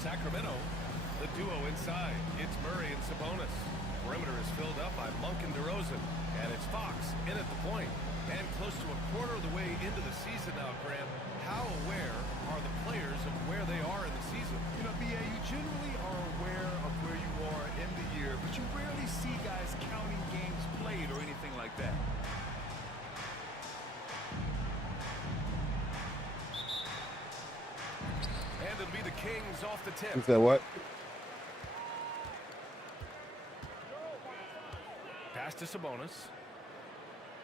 Sacramento, the duo inside. It's Murray and Sabonis. Perimeter is filled up by Monk and DeRozan. And it's Fox in at the point. And close to a quarter of the way into the season now, Grant. How aware are the players of where they are in the season? You know, BA, you generally are aware of where you are in the year, but you rarely see guys counting games played or anything like that. And it'll be the Kings off the tip. You said what? Pass to Sabonis.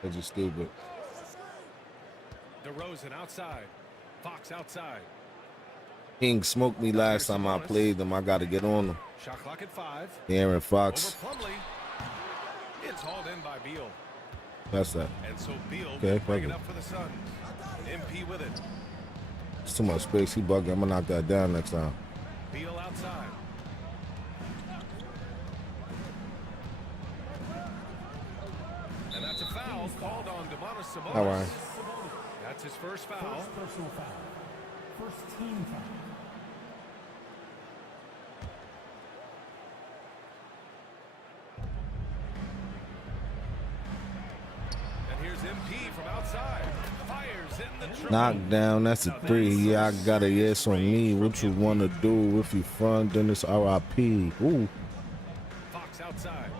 That's just stupid. DeRozan outside. Fox outside. King smoked me last time I played them. I got to get on them. Shot clock at 5. Aaron Fox. Over Plumlee. It's hauled in by Beal. That's that. And so Beal Okay, bring it up for the Suns. MP with it. It's too much space. He bugging. I'm going to knock that down next time. Beal outside. And that's a foul called on Domantas Sabonis. All right. That's his first foul. First personal foul. First team foul. And here's MP from outside. Fires in the triple. Knockdown. That's a 3. Yeah, I got a yes on me. What you want to do if you front, then it's RIP. Ooh. Fox outside.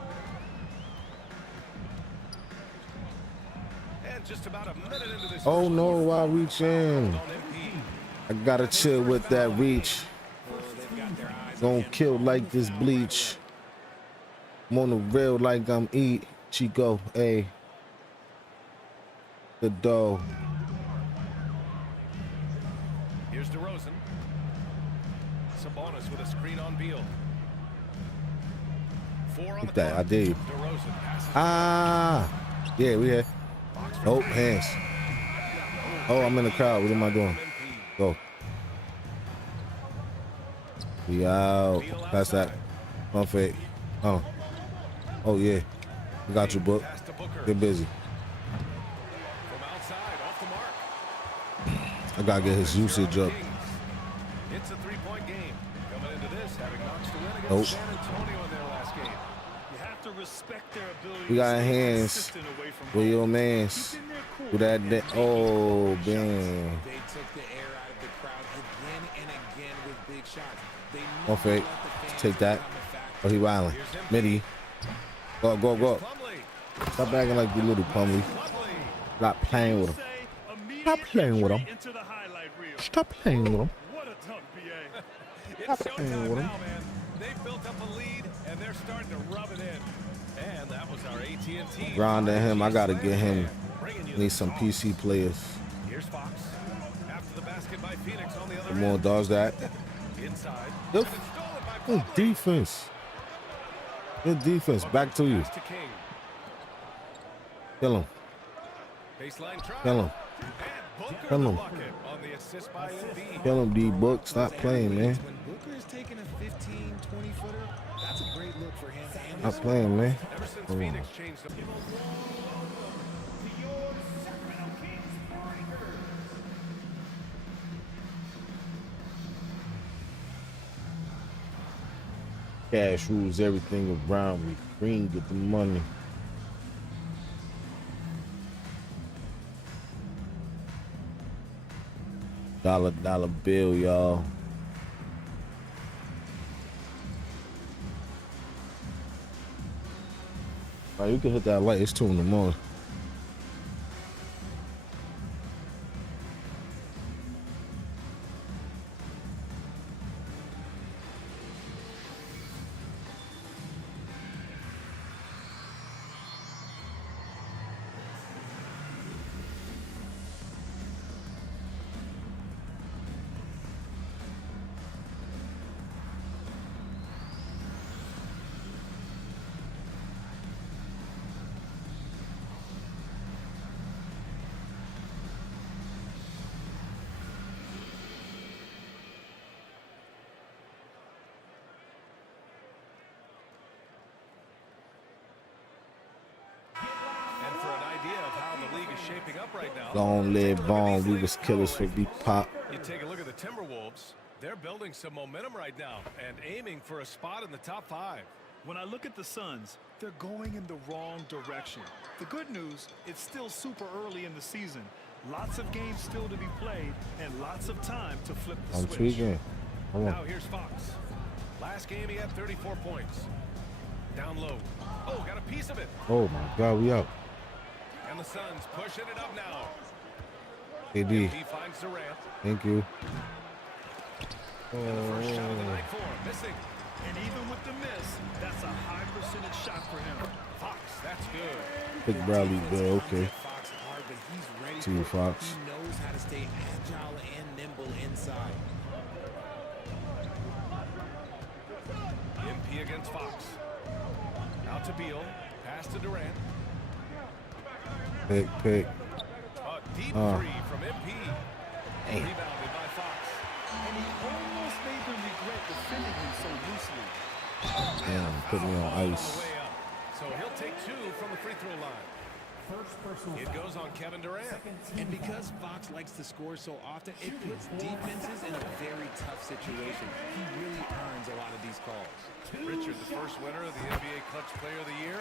And just about a minute into this. Oh, no. I reach in. I got to chill with that reach. Gonna kill like this bleach. I'm on the real like I'm eat. Chico, A. The dough. Here's DeRozan. Sabonis with a screen on Beal. 4 on Look the that, clock. I did. DeRozan passes. Ah. Yeah, we here. Oh, hands. Oh, I'm in the crowd. What am I doing? Go. We out. Pass that. Pump fake. Oh. Oh, yeah. I got you, book. Pass to Booker. Get busy. From outside, off the mark. I got to get his usage up. It's a 3-point game. Coming into this, having Knox to win against Nope. San Antonio in their last game. You have to respect their ability We got to stay hands. consistent away from Where home. your mans? Keeping their cool. Who that? Oh, man. They took the air out of the crowd again and again with big shots. They One fake. let the fans Take that. become a factor. Oh, he wildin'. Midi. Go up, go up, go up. Plumlee. Stop acting like you little Plumlee. Plumlee. Stop playing with him. Say, immediate Stop playing with him. entry into the highlight reel. Stop playing with him. What a dunk, BA. It's Stop playing showtime with him. now, man. They've built up a lead, and they're starting to rub it in. And that was our AT&T. Grinding him. I got to get him. Bringing you Need the some call. PC players. Here's Fox. After the basket by Phoenix on the other Come on, end. dodge that. Inside. Yep. And it's stolen by Good Plumlee. defense. Good defense. Back to you. Pass to King. Kill him. Baseline try. Kill him. And Booker Kill the him. bucket on the assist by Embiid. Kill him, D-Book. Stop playing, man. When Booker is taking a 15, 20-footer, that's a great look for him. And Stop playing, man. Ever since Come on. Phoenix changed the Cash rules everything around me. Green, get the money. Dollar bill, y'all. All right, you can hit that light. It's 2 in the morning. And for an idea of how the league is shaping up right now, Long live Bond. We was killers for beat pop. you take a look at the Timberwolves. They're building some momentum right now and aiming for a spot in the top 5. When I look at the Suns, they're going in the wrong direction. The good news, it's still super early in the season. Lots of games still to be played and lots of time to flip the I'm switch. tweaking. Come Now on. here's Fox. Last game he had 34 points. Down low. Oh, got a piece of it. Oh my God, we out. And the Suns pushing it up now. KD, He finds Durant. thank you. And the first shot of the Oh, night for him. Missing. And even with the miss, that's a high percentage shot for him. Fox, that's good. Big Bradley Bill, okay. Fox hard, but he's ready To you, for it. Fox. He knows how to stay agile and nimble inside. MP against Fox. Out to Beal. Pass to Durant. pick. A deep three from MP. Rebounded by Fox. And he almost made them regret defending him so loosely. Damn, put me on On the ice. way up. So he'll take 2 from the free throw line. First personal It foul. goes on Kevin Durant. Second team And because foul. Fox likes to score so often, it puts defenses in a very tough situation. He really earns a lot of these calls. Richard, the first winner of the NBA Clutch Player of the Year,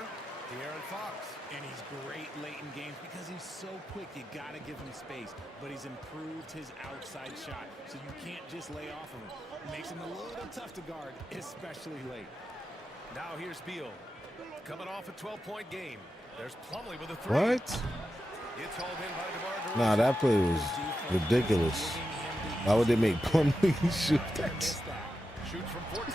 De'Aaron Fox. And he's great late in games because he's so quick. You got to give him space. But he's improved his outside shot, so you can't just lay off of him. It makes him a little tough to guard, especially late. Now here's Beal. Coming off a 12-point game. There's Plumlee with a 3. What? It's hauled in by DeMar DeRozan. Nah, that play was ridiculous. Why would they make Plumlee shoot that? Shoots from 14.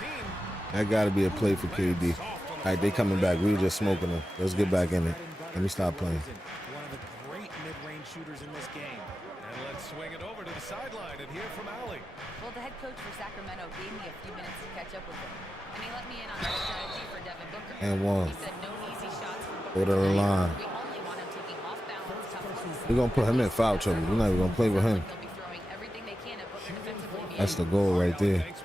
That gotta be a play for KD. All right, they coming back. We were just smoking them. Let's get back in it. Let me stop playing. One of the great mid-range shooters in this game. And let's swing it over to the sideline and hear from Allie. Well, the head coach for Sacramento gave me a few minutes to catch up with him. And he let me in on our strategy for Devin Booker. And one. He said no easy shots from Go Booker to the tonight. line. We only want him taking off-balance tough ones. We're gonna put him in foul trouble. We're not even gonna play with him. They'll be throwing everything they can at Booker defensively. That's the goal right there. Thanks.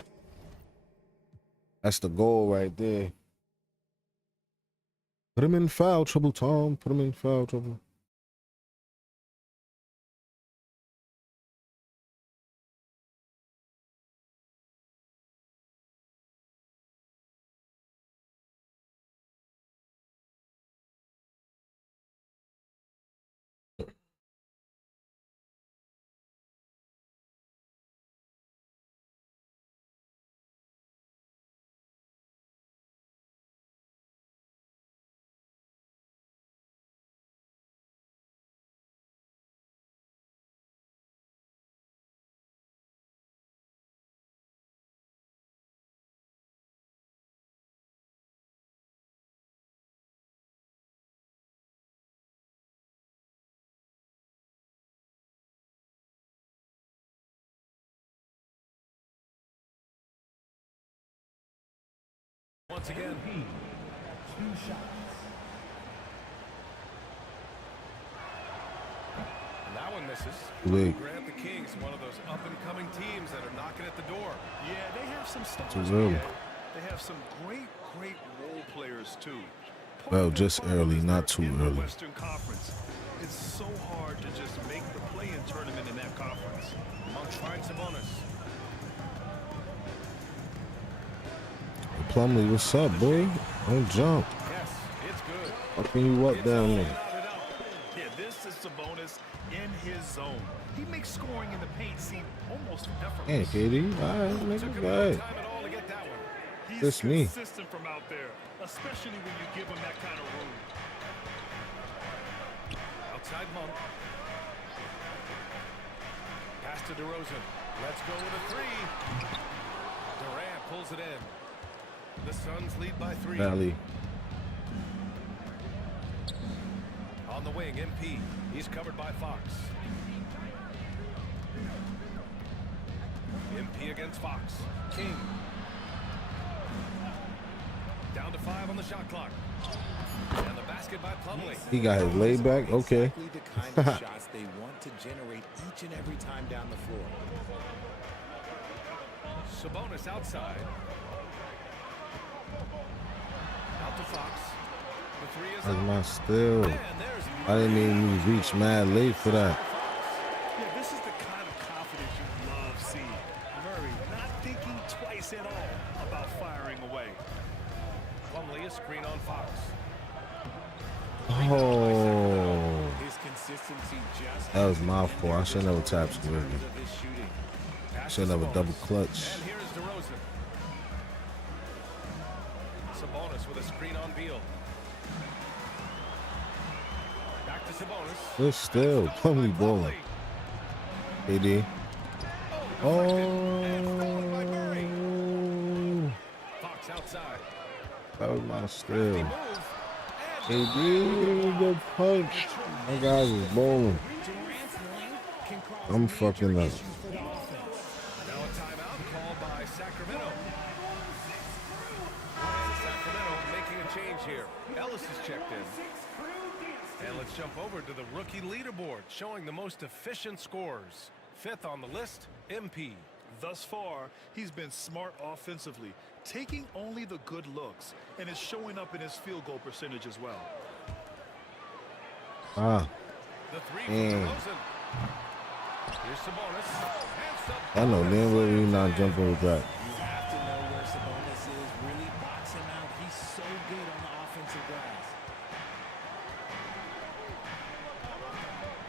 That's the goal right there. Put him in foul trouble, Tom. Put him in foul trouble. Once again. Two shots. And that one misses. Big. Grant the Kings, one of those up-and-coming teams that are knocking at the door. Yeah, they have some stars. Too early. yet. They have some great role players too. Part Well, of their just problem early, is not they're too in the early. Western Conference. It's so hard to just make the play-in tournament in that conference. Monk finds Sabonis. Plumlee, what's up, boy? Don't jump. Yes, it's good. Fucking you up down there. Knotted up. Yeah, this is Sabonis in his zone. He makes scoring in the paint seem almost Hey, effortless. KD. All right, make Took it him no good. time at all to get that one. He's Just me. consistent from out there, especially when you give him that kind of room. Outside Monk. Pass to DeRozan. Let's go with a 3. Durant pulls it in. The Suns lead by 3. Valley. On the wing, MP. He's covered by Fox. MP against Fox. King. Down to 5 on the shot clock. And the basket by Plumlee. He got his laid back. Okay. Exactly the kind of shots they want to generate each and every time down the floor. Sabonis outside. Out to Fox. The 3 is That's up. my steal. And there's I didn't mean we reached mad late for that. Yeah, this is the kind of confidence you love seeing. Murray not That was my fault. I should never tap square. Of his shooting. Should never double clutch. And here's DeRozan. Sabonis with a screen on Beal. Back to Sabonis. Good still. Plumlee balling. AD. Oh. Fox outside. That was my steal. Move. AD, good punch. My guys is bowling. Durant's length can cause I'm major fucking up. issues for the offense. Now a timeout called by Sacramento. And Sacramento making a change here. Ellis is checked in. And let's jump over to the rookie leaderboard, showing the most efficient scores. 5th on the list, MP. Thus far, he's been smart offensively, taking only the good looks, and is showing up in his field goal percentage as well. Ah, The three from DeRozan. Here's Sabonis. I know damn well we not jumping with that. You have to know where Sabonis is. Really box him out. He's so good on the offensive glass.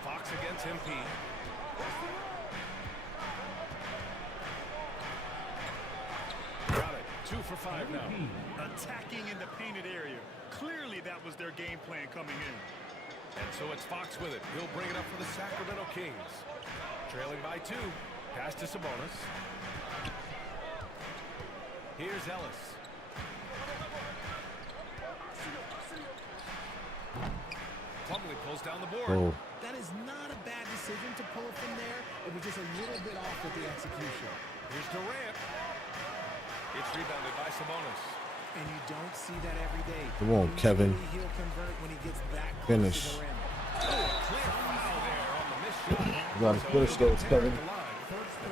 Fox against MP. Got it. 2 for 5 now. Attacking in the painted area. Clearly that was their game plan coming in. And so it's Fox with it. He'll bring it up for the Sacramento Kings. Trailing by 2. Pass to Sabonis. Here's Ellis. Plumlee pulls down the board. Oh, That is not a bad decision to pull it from there. It was just a little bit off with the execution. Here's Durant. It's rebounded by Sabonis. And you don't see that every day. come on, Kevin. Usually he'll convert when he gets that close Finish. to the rim. Clear foul there on the missed shot. You gotta finish those, Kevin. And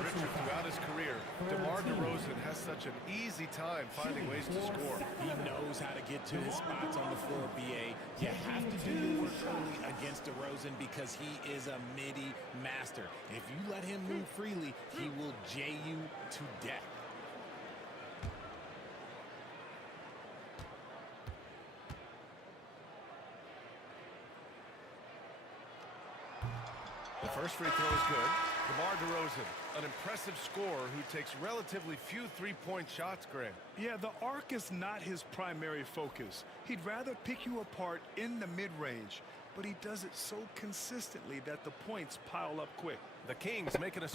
Richard, throughout his career, DeMar DeRozan has such an easy time finding ways to score. He knows how to get to his spots on the floor, BA. You have to do your work early against DeRozan because he is a midi master. If you let him move freely, he will J you to death. The first free throw is good. DeMar DeRozan, an impressive scorer who takes relatively few three-point shots, Grant. Yeah, the arc is not his primary focus. He'd rather pick you apart in the mid-range, but he does it so consistently that the points pile up quick. The Kings making a...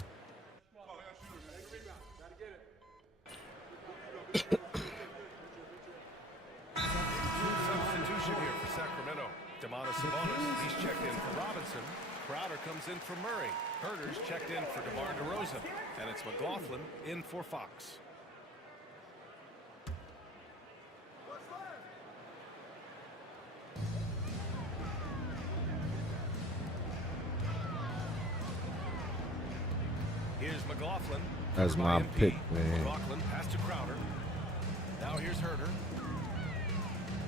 Substitution here for Sacramento. Demonis Sabonis, he's checked in for Robinson. Crowder comes in for Murray. Herter's checked in for DeMar DeRozan. And it's McLaughlin in for Fox. Here's McLaughlin. That's By my MP. pick, man. McLaughlin pass to Crowder. Now here's Herter.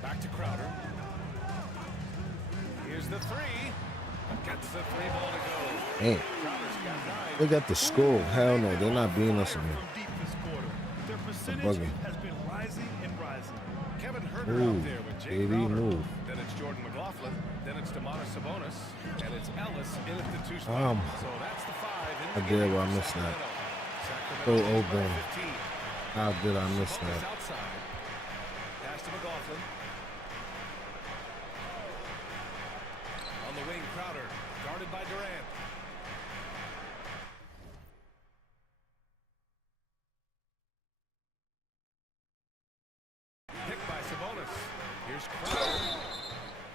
Back to Crowder. Here's the three. Gets the three ball to go. Damn. Crowder's got 9. They got the score. Hell no, they're not beating us again. From deep this quarter, their percentage bugging. has been rising and rising. Kevin Herter Ooh, out there with Jay baby, Crowder. move. Then it's Jordan McLaughlin. Then it's Demonis Sabonis. And it's Ellis in at the 2 spot. So that's the 5. I did, but I missed that. So open. How did I miss that? Outside. Pass to McLaughlin. On the wing, Crowder. Guarded by Durant. Picked by Sabonis. Here's Crowder.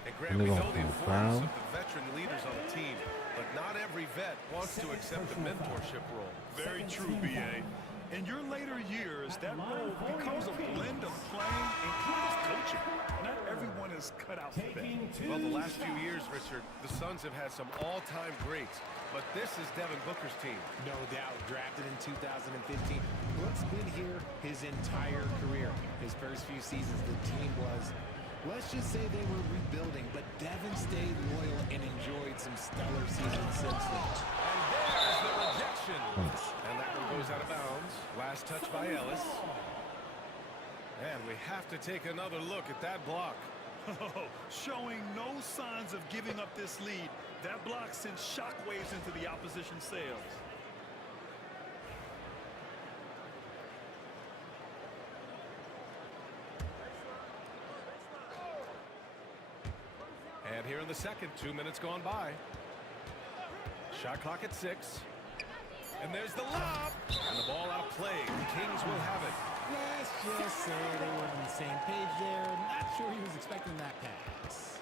And Grant, And we they know gonna the call importance foul? of the veteran leaders on the team, but not every vet wants to accept the mentorship role. Very true, BA. In your later years, that role becomes a blend of playing and kind of coaching. Not everyone is cut out for that. Well, the last few years, Richard, the Suns have had some all-time greats, but this is Devin Booker's team. No doubt, drafted in 2015. Book's been here his entire career. His first few seasons, the team was, let's just say they were rebuilding, but Devin stayed loyal and enjoyed some stellar seasons since then. And there's the rejection. And that one goes out of bounds. Last touch by Ellis. And we have to take another look at that block. Showing no signs of giving up this lead. That block sends shockwaves into the opposition sails. And here in the second, 2 minutes gone by. Shot clock at 6. And there's the lob. And the ball out of play. The Kings will have it. Let's just say they were on the same page there. Not sure he was expecting that pass.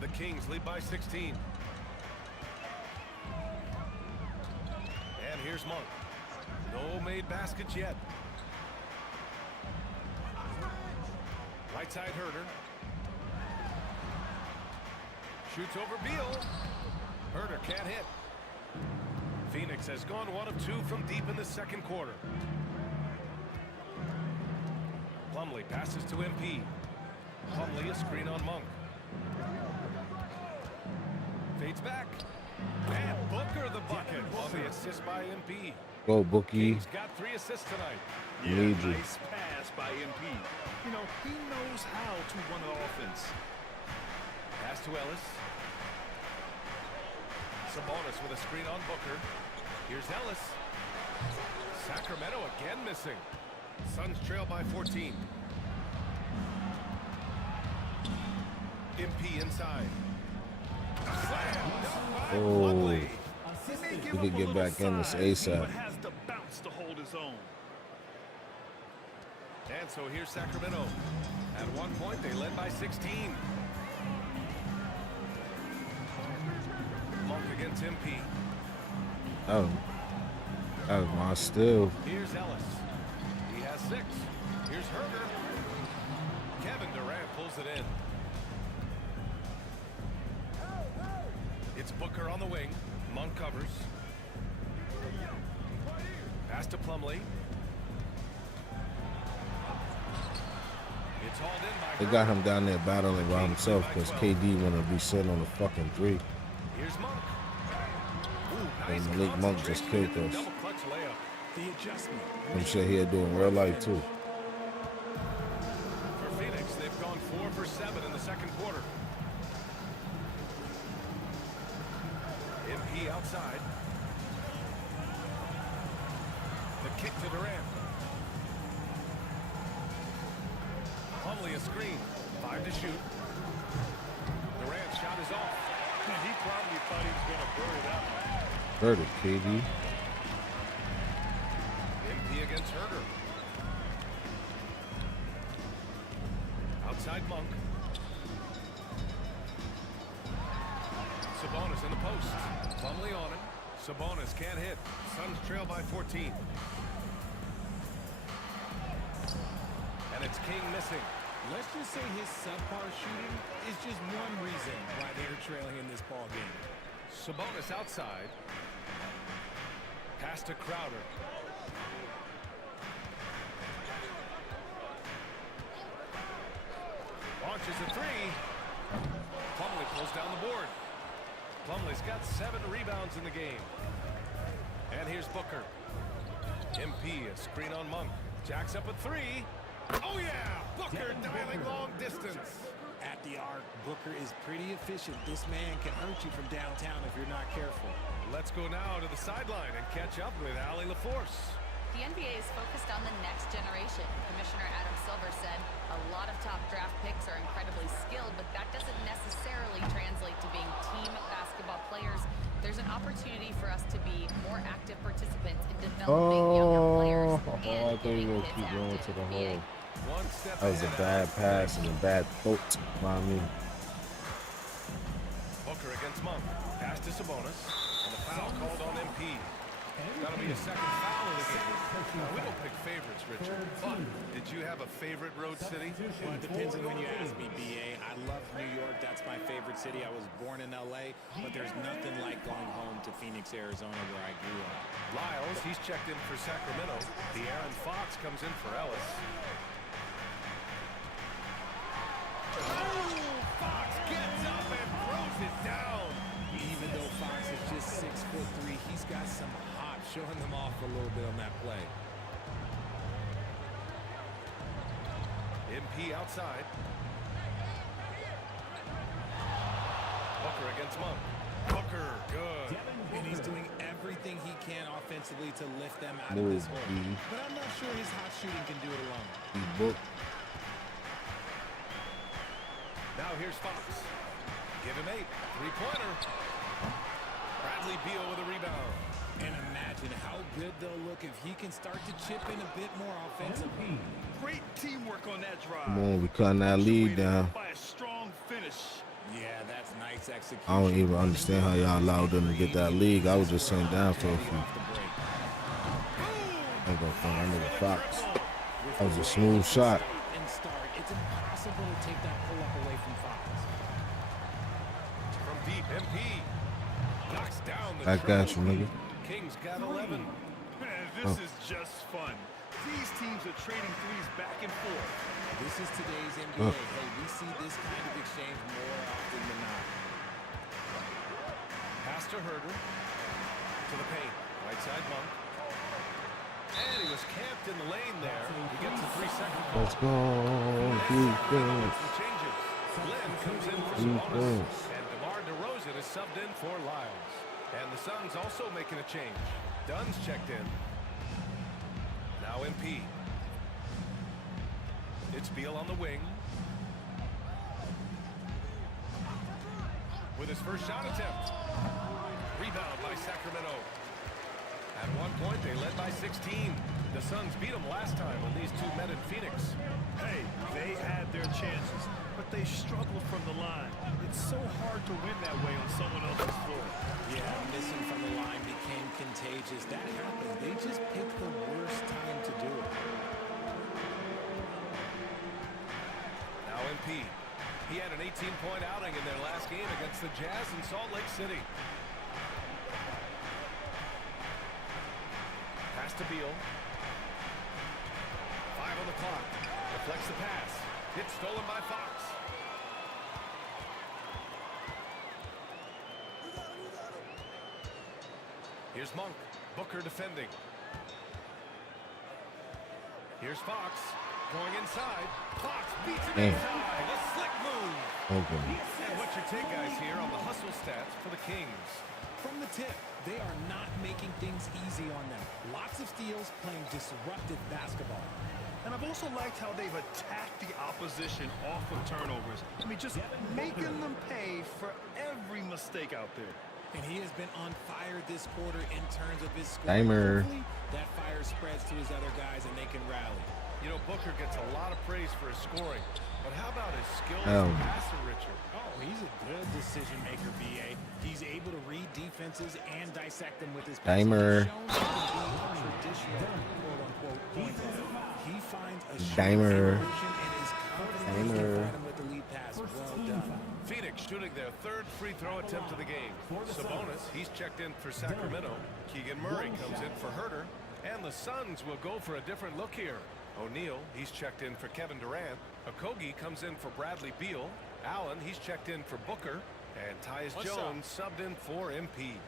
The Kings lead by 16. And here's Monk. No made baskets yet. Right side Herder. Shoots over Beal. Herder can't hit. Phoenix has gone 1 of 2 from deep in the second quarter. Plumlee passes to MP. Plumlee a screen on Monk. Fades back. And Booker the bucket on the assist by MP. Go, Bookie. He's got 3 assists tonight. Need you. Nice pass by MP. You know, he knows how to run an offense. Pass to Ellis. Sabonis with a screen on Booker. Here's Ellis. Sacramento again missing. Suns trail by 14. MP inside. Slam! Oh. Plumlee. He could get back in this ASAP. But has the bounce to hold his own. And so here's Sacramento. At one point, they led by 16. Monk against MP. Oh. That was my steal. Here's Ellis. He has 6. Here's Herder. Kevin Durant pulls it in. It's Booker on the wing. Monk covers. Pass to Plumlee. It's hauled in by They got him down there battling by himself because KD want to be sitting on the fucking 3. Here's Monk. Ooh, And nice Malik Monk just killed concentration. us. Double clutch layup. The adjustment. I'm sure he'll do in real life too. For Phoenix, they've gone 4 for 7 in the second quarter. MP outside. The kick to Durant. Plumlee a screen. 5 to shoot. Durant's shot is off. He probably thought he was going to bury that one. Heard it, KD. MP against Herder. Outside Monk. Sabonis in the post. Plumlee on it. Sabonis can't hit. Suns trail by 14. And it's King missing. Let's just say his subpar shooting is just one reason why they're trailing in this ball game. Sabonis outside. Pass to Crowder. Launches a 3. Plumlee pulls down the board. Plumlee's got 7 rebounds in the game. And here's Booker. MP, a screen on Monk. Jacks up a 3. Oh yeah! Booker dialing long distance. At the arc, Booker is pretty efficient. This man can hurt you from downtown if you're not careful. Let's go now to the sideline and catch up with Allie LaForce. The NBA is focused on the next generation. Commissioner Adam Silver said a lot of top draft picks are incredibly skilled, but that doesn't necessarily translate to being team basketball players. There's an opportunity for us to be more active participants in developing younger players I thought and you were getting going to kids keep going active to the in the NBA. hole. One step That was a ahead. bad pass and a bad throat by me. Booker against Monk. Pass to Sabonis. And the foul called on MP. That'll be a second foul of the game. Now, we don't pick favorites, Richard. But did you have a favorite road city? Well, it depends on when you ask me, B.A. I love New York. That's my favorite city. I was born in L.A., but there's nothing like going home to Phoenix, Arizona, where I grew up. Lyles, he's checked in for Sacramento. De'Aaron Fox comes in for Ellis. Oh, Fox gets up and throws it down. Even though Fox is just 6'3", he's got some hop, showing them off a little bit on that play. MP outside. Booker against Monk. Booker, good. And he's doing everything he can offensively to lift them out of Move, this hole. B. But I'm not sure his hot shooting can do it alone. Book. Now here's Fox. Give him 8. Three-pointer. Bradley Beal with a rebound. And imagine how good they'll look if he can start to chip in a bit more offensively. Great teamwork on that drive. Come on, we cutting that lead down. By a strong finish. Yeah, that's nice execution. I don't even understand how y'all allowed them to get that league. I was just sitting down for a few. Off the break. I ain't gonna find that nigga Fox. That was a smooth shot. And start. It's impossible to take that pull up away from Fox. From deep, MP. Knocks down the I got you, nigga. Kings got 11. Man, this is just fun. These teams are trading threes back and forth. This is today's NBA. Hey, we see this kind of exchange more often than not. Pass to Herder. To the paint. Right side Monk. And he was camped in the lane there. He gets a 3-second call. Let's go. Defense. Some changes. Lynn comes in for Defense. Sabonis. And DeMar DeRozan is subbed in for Lyles. And the Suns also making a change. Dunn's checked in. Now MP. It's Beal on the wing. With his first shot attempt. Rebound by Sacramento. At one point, they led by 16. The Suns beat them last time when these two met in Phoenix. Hey, they had their chances, but they struggled from the line. It's so hard to win that way on someone else's floor. Yeah, missing from the line became contagious. That happened. They just picked the worst time to do it. Now MP. He had an 18-point outing in their last game against the Jazz in Salt Lake City. Pass to Beal. 5 on the clock. Deflects the pass. It's stolen by Fox. Here's Monk. Booker defending. Here's Fox. Going inside. Fox beats him inside. A slick move. Okay. And what's your take, guys, here on the hustle stats for the Kings? From the tip, they are not making things easy on them. Lots of steals, playing disruptive basketball. And I've also liked how they've attacked the opposition off of turnovers. I mean, just making them pay for every mistake out there. And he has been on fire this quarter in terms of his scoring. Timer. Hopefully, that fire spreads to his other guys and they can rally. You know, Booker gets a lot of praise for his scoring, but how about his skill as Oh. a passer, Richard? Oh, he's a good decision maker, BA. He's able to read defenses and dissect them with his passing. Timer. He's shown he can be a traditional quote-unquote point guard. He finds a Timer. shooting and is confident he can Timer. find him with the lead pass. Well done. Phoenix shooting their third free throw attempt of the game. Sabonis, he's checked in for Sacramento. Keegan Murray comes in for Herder. And the Suns will go for a different look here. O'Neal, he's checked in for Kevin Durant. Okogie comes in for Bradley Beal. Allen, he's checked in for Booker. And Tyus Jones subbed in for MP.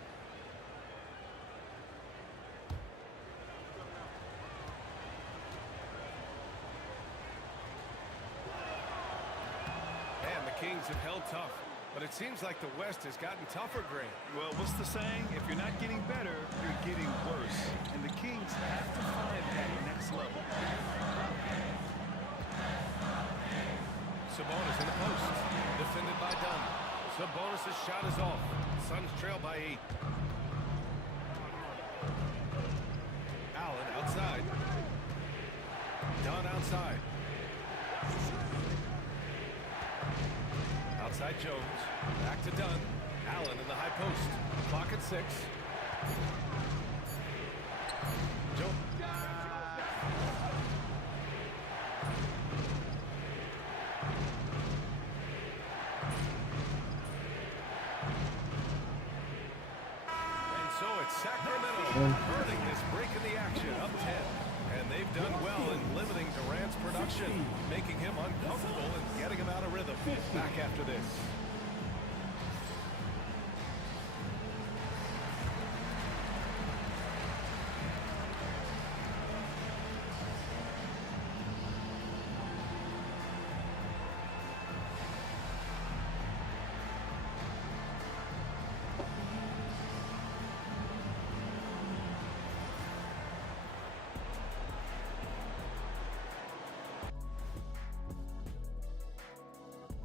And the Kings have held tough. But it seems like the West has gotten tougher, Grant. Well, what's the saying? If you're not getting better, you're getting worse. And the Kings have to find that next level. Sabonis in the post. Defended by Dunn. Sabonis' shot is off. Suns trail by 8. Allen outside. Dunn outside. Outside Jones. Back to Dunn. Allen in the high post. Clock at 6. Jones. And so it's Sacramento earning this break in the action, up 10. And they've done well in limiting Durant's production, making him uncomfortable and getting him out of rhythm. Back after this.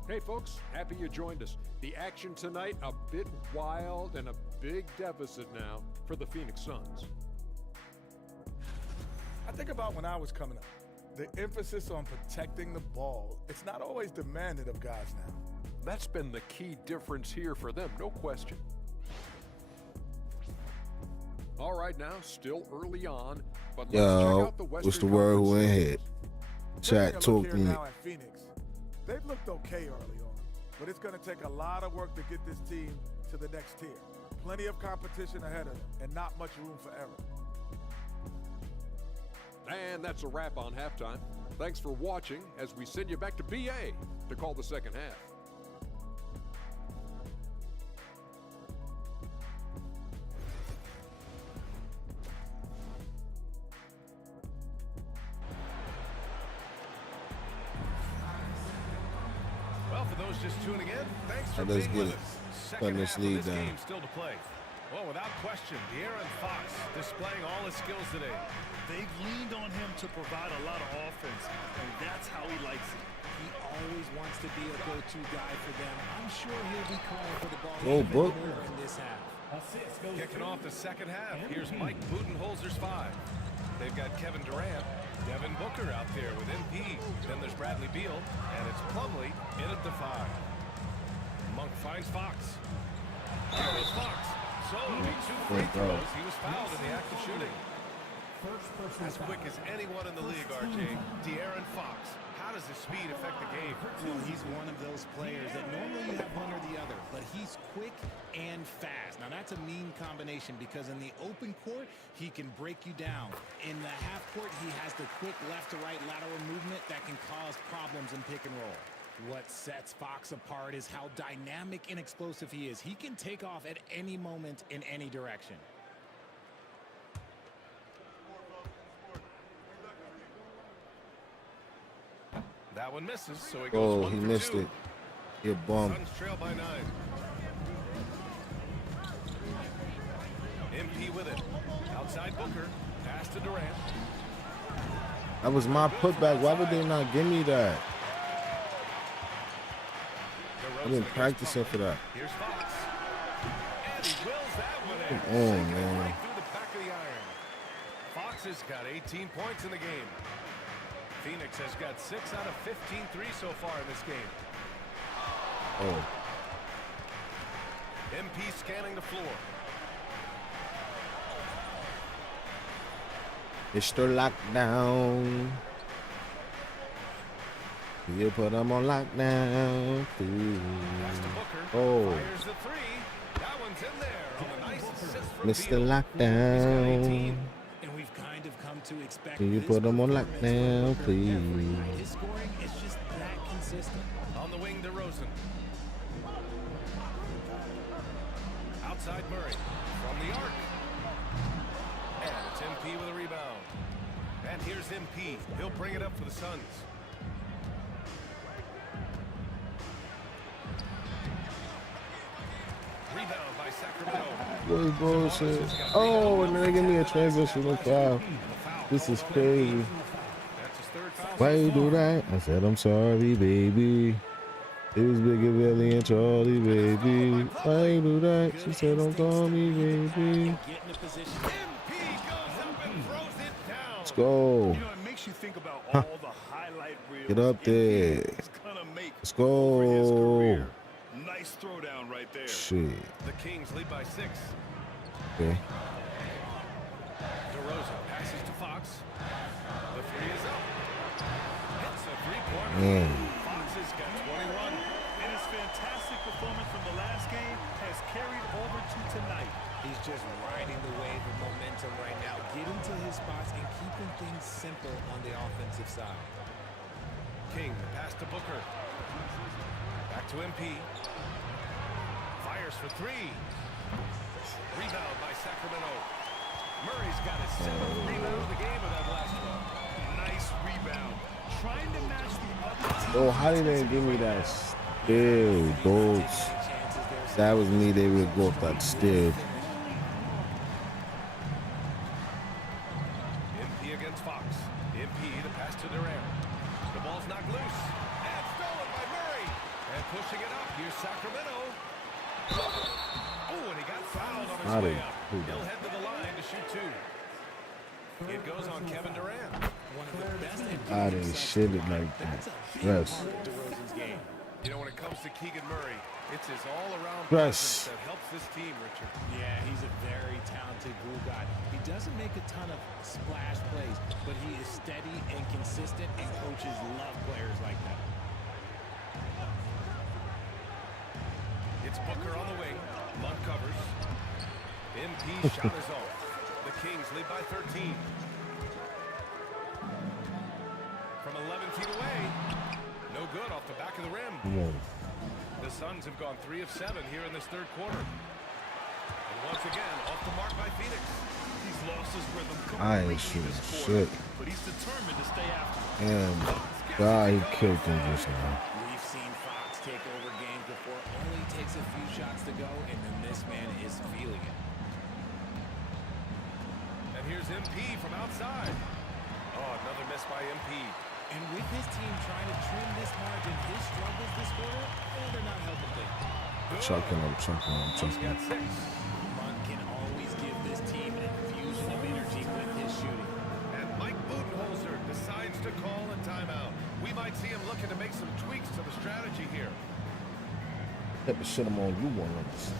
Hey folks, happy you joined us. The action tonight a bit wild and a big deficit now for the Phoenix Suns. I think about when I was coming up. The emphasis on protecting the ball, it's not always demanded of guys now. That's been the key difference here for them, no question. All right now, still early on, but let's check Yo, out the Western what's the word? Who in Conference here? Taking Chat, a look talk here to me. now at Phoenix, they've looked okay early on, but it's going to take a lot of work to get this team to the next tier. Plenty of competition ahead of them, and not much room for error. And that's a wrap on halftime. Thanks for watching as we send you back to BA to call the second half. Well, for those just tuning in, thanks for Let's being get with it. us. Cut Second this half of lead this down. game still to play. Well, without question, De'Aaron Fox displaying all his skills today. They've leaned on him to provide a lot of offense, and that's how he likes it. He always wants to be a go-to guy for them. I'm sure he'll be calling for the ball Go, even Book. more in this half. Assist goes Kicking to off the second half, here's Mike Budenholzer's 5. They've got Kevin Durant, Devin Booker out there with MP. Then there's Bradley Beal, and it's Plumlee in at the 5. Monk finds Fox. Here goes Fox. So he 2 free throws. He was fouled in the act of shooting. first personal As foul. quick as anyone in the league, RJ. De'Aaron Fox. How does his speed affect the game? Well, he's one of those players that normally you have one or the other, but he's quick and fast. Now, that's a mean combination because in the open court, he can break you down. In the half court, he has the quick left-to-right lateral movement that can cause problems in pick and roll. What sets Fox apart is how dynamic and explosive he is. He can take off at any moment in any direction. That one misses, so he goes Oh, 1 he for missed 2. it. He a bum. Suns trail by 9. MP with it. Outside Booker. Pass to Durant. That was my putback. Why would they not give me that? I've been practicing for that. Here's Fox. And he wills that one in. Come on, Sinking it man. right through the back of the iron. Fox has got 18 points in the game. Phoenix has got 6 out of 15 threes so far in this game. Oh, MP scanning the floor. it's the lockdown. You put them on lockdown. Pass to Booker. Oh, Fires the 3. That one's in there on a nice assist from Mr. Beal. He's got 18. Lockdown. And we've kind of come to expect Can you this put them on performance from lockdown, Booker every please? night. His scoring is just that consistent. On the wing, DeRozan. Outside Murray. From the arc. And it's MP with a rebound. And here's MP. He'll bring it up for the Suns. Rebound by Sacramento. What bullshit? Oh, and then they give me a transitional foul. This is crazy. That's his 3rd foul. Why so you do far. that? I said, I'm sorry, baby. It was Biggie Billy and Charlie, baby. Why you do that? She said, don't call me, baby. Get in a position. MP goes up and throws it down. Let's go. You know, it makes you think about all the highlight reels. Get up there. It's gonna make Let's for his go. career. Nice throwdown right there. Shit. The Kings lead by 6. Okay. DeRozan passes to Fox. The 3 is up. Hits a 3-pointer. Man. Fox has got 21. And his fantastic performance from the last game has carried over to tonight. He's just riding the wave of momentum right now, getting to his spots and keeping things simple on the offensive side. King, the pass to Booker. Back to MP. Fires for 3. Rebound by Sacramento. Murray's got his 7th rebound of the game with that last one. Nice rebound. Trying to match the other team. Oh, how did they give me that steal, dogs? That was me. They would go off that steal. MP against Fox. MP, the pass to Durant. The ball's knocked loose. And stolen by Murray. And Pushing it up. Here's Sacramento. Oh, and he got fouled on his I way didn't up. do that. He'll head to the line to shoot 2. It goes on Kevin Durant. One of the best I didn't shit it like that. Yes. DeRozan's game. You know, when it comes to Keegan Murray, it's his all-around Yes. presence that helps this team, Richard. Yeah, he's a very talented glue guy. He doesn't make a ton of splash plays, but he is steady and consistent, and coaches love players like that. It's Booker on the wing. Monk covers. MP shot is off. The Kings lead by 13. From 11 feet away. No good off the back of the rim. Come on. The Suns have gone 3 of 7 here in this third quarter. And once again, off the mark by Phoenix. He's lost his rhythm I ain't completely shooting this quarter, shit. but he's determined to stay after it. And God, he killed him just now. We've seen Fox take over games before. Only takes a few shots to go, and then this man is feeling it. And here's MP from outside. Oh, another miss by MP. And with his team trying to trim this margin, his struggles this quarter, they're not helping things. Chucking him. He's got 6. Monk can always give this team an infusion of energy with his shooting. And Mike Budenholzer decides to call a timeout. We might see him looking to make some tweaks to the strategy here. Type of shit I'm on you want to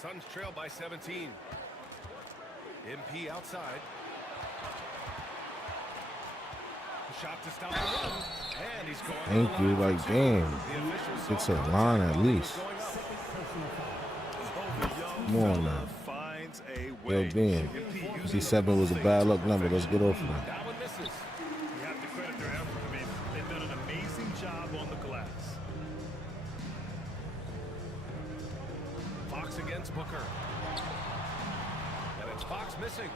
Suns trail by 17. MP outside. Shot to stop the run. And he's going. Thank you. Like, damn. It's a line at least. Come on now. Finds a Well, way. then. 57 was a bad luck number. Let's get off of that. That one misses. You have to credit their effort. I mean, they've done an amazing job on the glass. Fox against Booker. And it's Fox missing.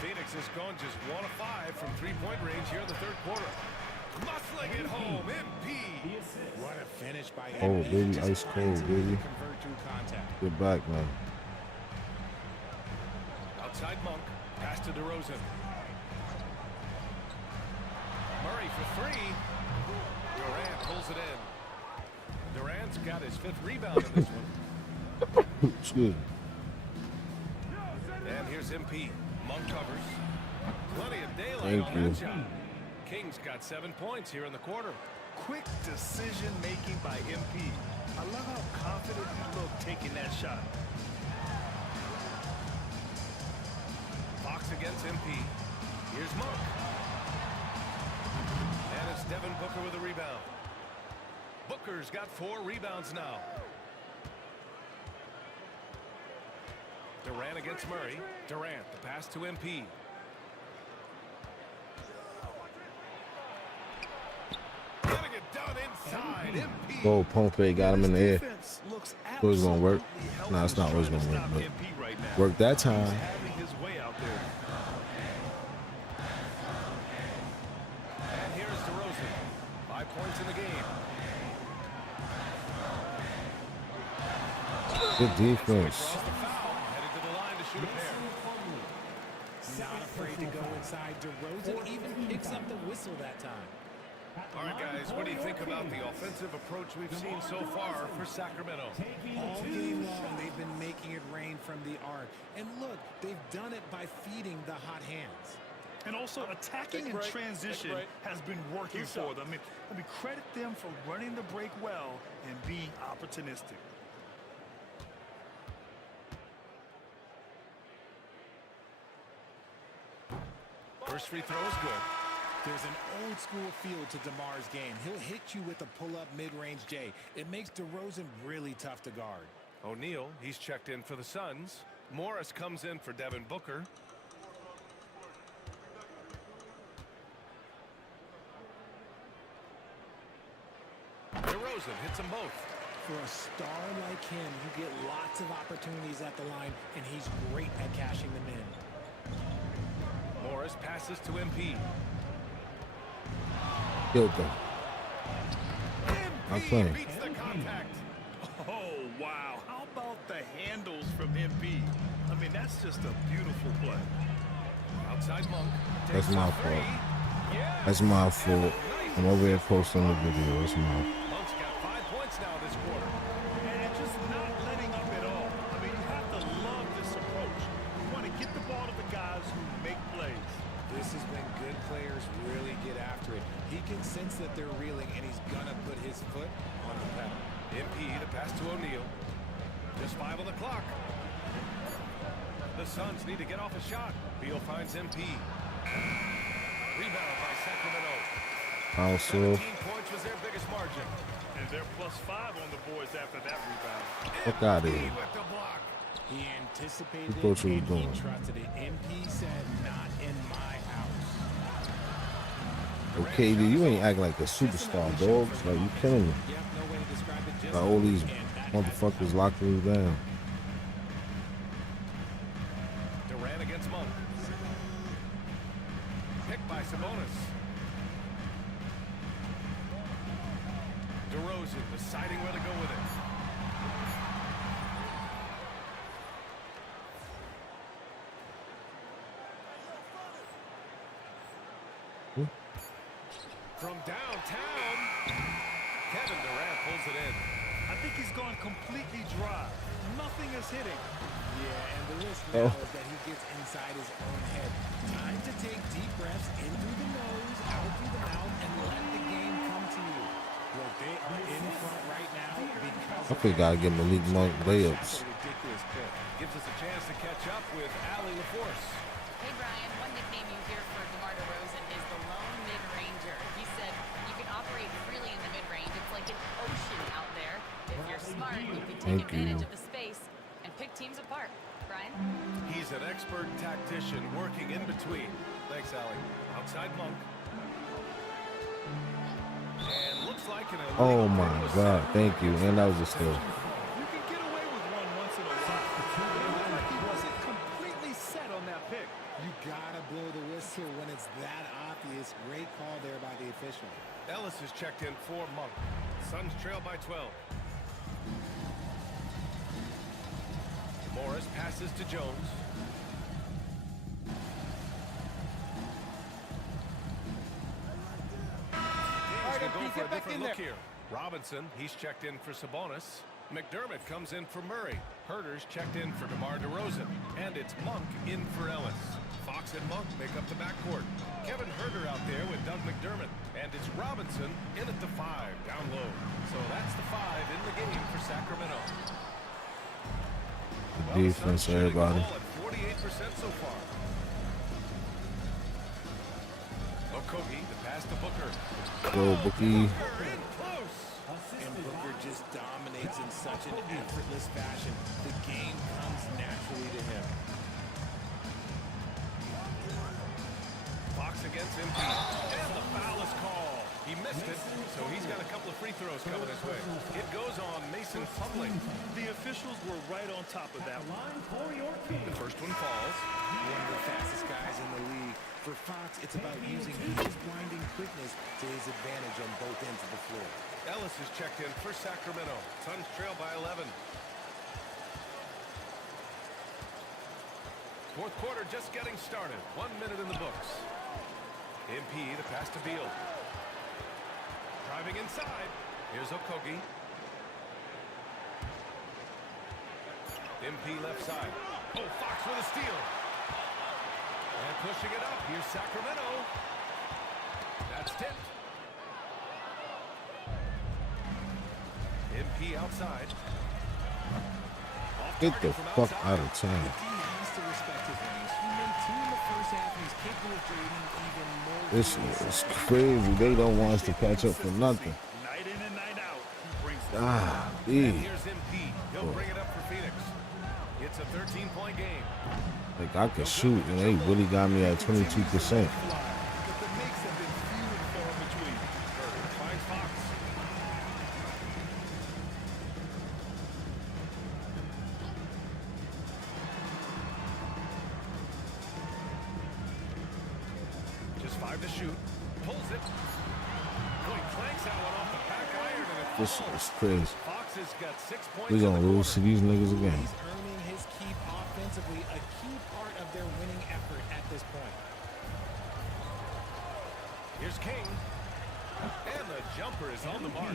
Phoenix has gone just 1 of 5 from 3-point range here in the third quarter. Muscling it home, MP. What a finish by Oh, him. baby, Just ice cold, finds a way to baby. convert through contact. Get back, man. Outside Monk. Pass to DeRozan. Murray for 3. Durant pulls it in. Durant's got his 5th rebound in this one. Excuse me. And here's MP. Monk covers. Plenty of daylight Thank on you. that shot. Kings got 7 points here in the quarter. Quick decision making by MP. I love how confident he looked taking that shot. Fox against MP. Here's Monk. And it's Devin Booker with a rebound. Booker's got 4 rebounds now. Durant against Murray. Durant, the pass to MP. Getting it done inside. MP. Oh, pump fake got him in the air. Defense looks So it's gonna work. absolutely Nah, it's not always helpless gonna trying work, to but stop MP right now. work that time. He's having his way out there. And here's DeRozan. 5 points in the game. Good defense. Draws the foul. Headed to the line to shoot a pair. Not afraid to go inside. DeRozan even picks up the whistle that time. All right, guys, what do you think about the offensive approach we've seen so far for Sacramento? All game long, they've been making it rain from the arc. And look, they've done it by feeding the hot hands. And also attacking in transition has been working for them. I mean, credit them for running the break well and being opportunistic. First free throw is good. There's an old school feel to DeMar's game. He'll hit you with a pull-up mid-range J. It makes DeRozan really tough to guard. O'Neal, he's checked in for the Suns. Morris comes in for Devin Booker. DeRozan hits them both. For a star like him, you get lots of opportunities at the line, and he's great at cashing them in. Morris passes to MP. Killed them. I'm playing. Beats the contact. Oh, wow. How about the handles from MP? I mean, that's just a beautiful play. Outside Monk. That's Takes my a three. fault. Yes. That's my fault. I'm over here posting the video. It's my. Monk's got 5 points now this quarter. And just not letting up at all. I mean, you have to love this approach. You want to get the ball to the guys who make plays. This is when good players really get after it. He can sense that they're reeling, and he's going to put his foot on the pedal. MP the pass to O'Neal. Just 5 on the clock. The Suns need to get off a shot. Beal finds MP. Rebound by Sacramento. Also, 17 points was their biggest margin. And they're +5 on the boards after that rebound. fuck out of MP here. with the block. He anticipated Who thought you it, were and doing? he trusted it. MP said, not in my house. Okay, you ain't acting like a superstar, dog. Like, you killing me. Yep, no way to describe it. Just Got all these and that motherfuckers locking you down. Durant against Monk. Picked by Sabonis. DeRozan deciding where to go with it. From downtown, Kevin Durant pulls it in. I think he's gone completely dry. Nothing is hitting. Yeah, and the risk now is that he gets inside his own head. Time to take deep breaths in through the nose, out through the mouth, and let the game come to you. Well, they are in front right now because I think I give Malik Monk layups. that's a ridiculous pick. Gives us a chance to catch up with Allie LaForce. Hey, Brian, one nickname you hear for DeMar DeRozan is the lone mid-ranger. He said you can operate freely in the mid-range. It's like an ocean out there. If you're smart, you can take advantage of the space and pick teams apart. Brian? He's an expert tactician working in between. Thanks, Allie. Outside Monk. And looks like an illegal Oh my play was God, set. thank you. And that was a steal. You can get away with one once in a while. It looked like he wasn't completely set on that pick. You gotta blow the whistle when it's that obvious. Great call there by the official. Ellis is checked in for Monk. Suns trail by 12. Morris passes to Jones. Gaines will go for a different look here. Robinson, he's checked in for Sabonis. McDermott comes in for Murray. Herter's checked in for DeMar DeRozan. And it's Monk in for Ellis. Fox and Monk make up the backcourt. Kevin Herter out there with Doug McDermott. And it's Robinson in at the 5, down low. So that's the 5 in the game for Sacramento. The defense, everybody. 48% so far. Okogie, the pass to Booker. Go, Bookie. Booker in close. And Booker just dominates in such an effortless fashion. The game comes naturally to him. Fox against MP. And the foul is called. He missed it, so he's got a couple of free throws coming his way. It goes on Mason Plumlee. The officials were right on top of that one. The first one falls. One of the fastest guys in the league. For Fox, it's about using his blinding quickness to his advantage on both ends of the floor. Ellis is checked in for Sacramento. Suns trail by 11. Fourth quarter just getting started. 1 minute in the books. MP, the pass to Beal. Driving inside. Here's Okogie. MP left side. Oh, Fox with a steal. And pushing it up. Here's Sacramento. That's tipped. MP outside. Off Get target the from fuck outside. out of town. He has to respect his range. He made 2 in the first half, and he's capable of creating even more. This is crazy. They don't want us to catch up for nothing. Night in and night out, he brings it. Ah, And yeah. here's MP. He'll bring it up for Phoenix. It's a 13-point game. Like, I can shoot, and they really got me at 22%. But the makes have been few and far between. Herter finds Fox. Time to shoot. Pulls it. Oh, he clanks that one off the back iron and it This falls. is crazy. Fox has got 6 points. We in gonna the lose to quarter. these niggas again. He's earning his keep offensively, a key part of their winning effort at this point. Here's King. And the jumper is on the mark.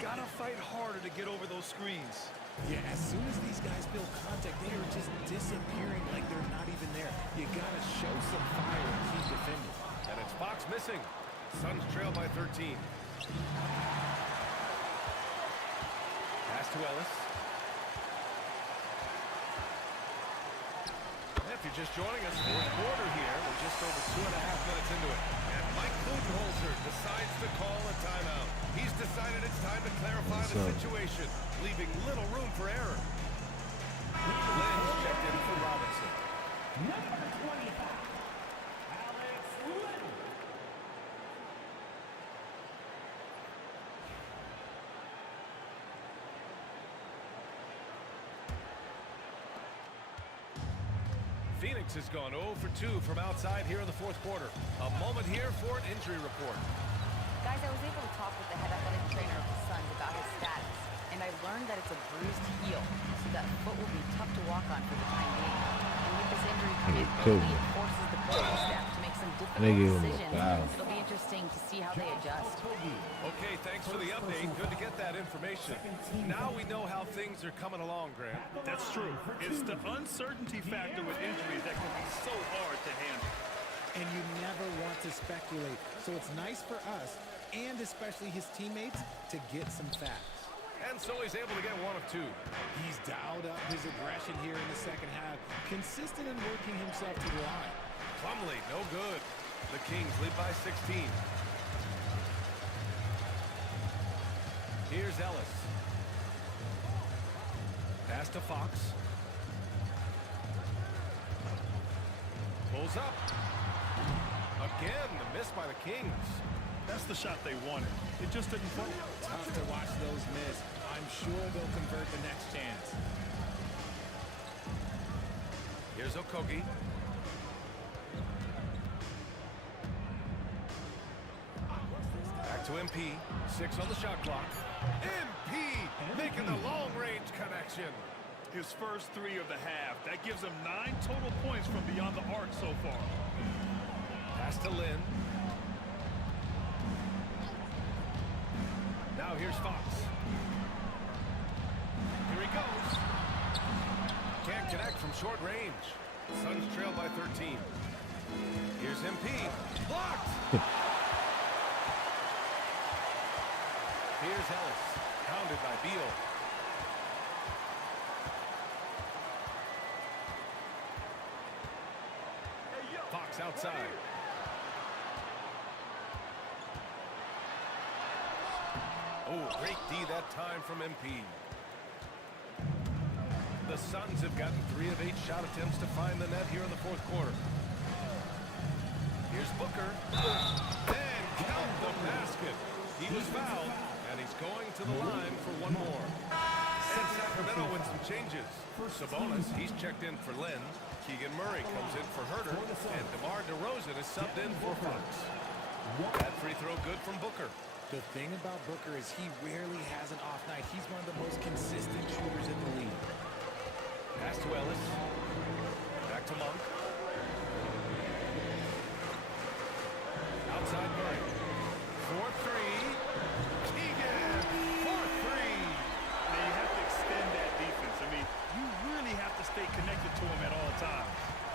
Gotta fight harder to get over those screens. Yeah, as soon as these guys feel contact, they are just disappearing like they're not even there. You gotta show some fire and keep defending. And it's Fox missing. Suns trail by 13. Pass to Ellis. If you're just joining us, fourth quarter here. We're just over 2.5 minutes into it. And Mike Budenholzer decides to call a timeout. He's decided it's time to clarify the situation, leaving little room for error. Lynn's checked in for Robinson. Number 25, Alex Len. Phoenix has gone 0 for 2 from outside here in the fourth quarter. A moment here for an injury report. Guys, I was able to talk with the head athletic trainer of the Suns about his status, and I learned that it's a bruised heel, so that foot will be tough to walk on for the time being. And with this injury coming early, it forces the coaching staff to make some difficult decisions. It'll be interesting to see how they adjust. Okay, thanks for the update. Good to get that information. Now we know how things are coming along, Grant. That's true. It's the uncertainty factor with injuries that can be so hard to handle. And you never want to speculate. So it's nice for us, and especially his teammates, to get some facts. And so he's able to get one of two. He's dialed up his aggression here in the second half, consistent in working himself to the line. Plumlee, no good. The Kings lead by 16. Here's Ellis. Pass to Fox. Pulls up. Again, the miss by the Kings. That's the shot they wanted. It just didn't fall. Tough to watch those miss. I'm sure they'll convert the next chance. Here's Okogie. Back to MP. 6 on the shot clock. MP making the long-range connection. His first 3 of the half. That gives him 9 total points from beyond the arc so far. Pass to Lynn. Now here's Fox. Here he goes. Can't connect from short range. Suns trail by 13. Here's MP. Blocked! Here's Ellis. Pounded by Beal. Fox outside. Oh, great D that time from MP. The Suns have gotten 3 of 8 shot attempts to find the net here in the fourth quarter. Here's Booker. And count the basket. He was fouled, and he's going to the line for one more. And Sacramento with some changes. Sabonis, he's checked in for Lynn. Keegan Murray comes in for Herter. And DeMar DeRozan is subbed in for Fox. That free throw good from Booker. The thing about Booker is he rarely has an off night. He's one of the most consistent shooters in the league. Pass to Ellis. Back to Monk. Outside Murray. 4-3. Keegan! 4-3. Now you have to extend that defense. I mean, you really have to stay connected to him at all times.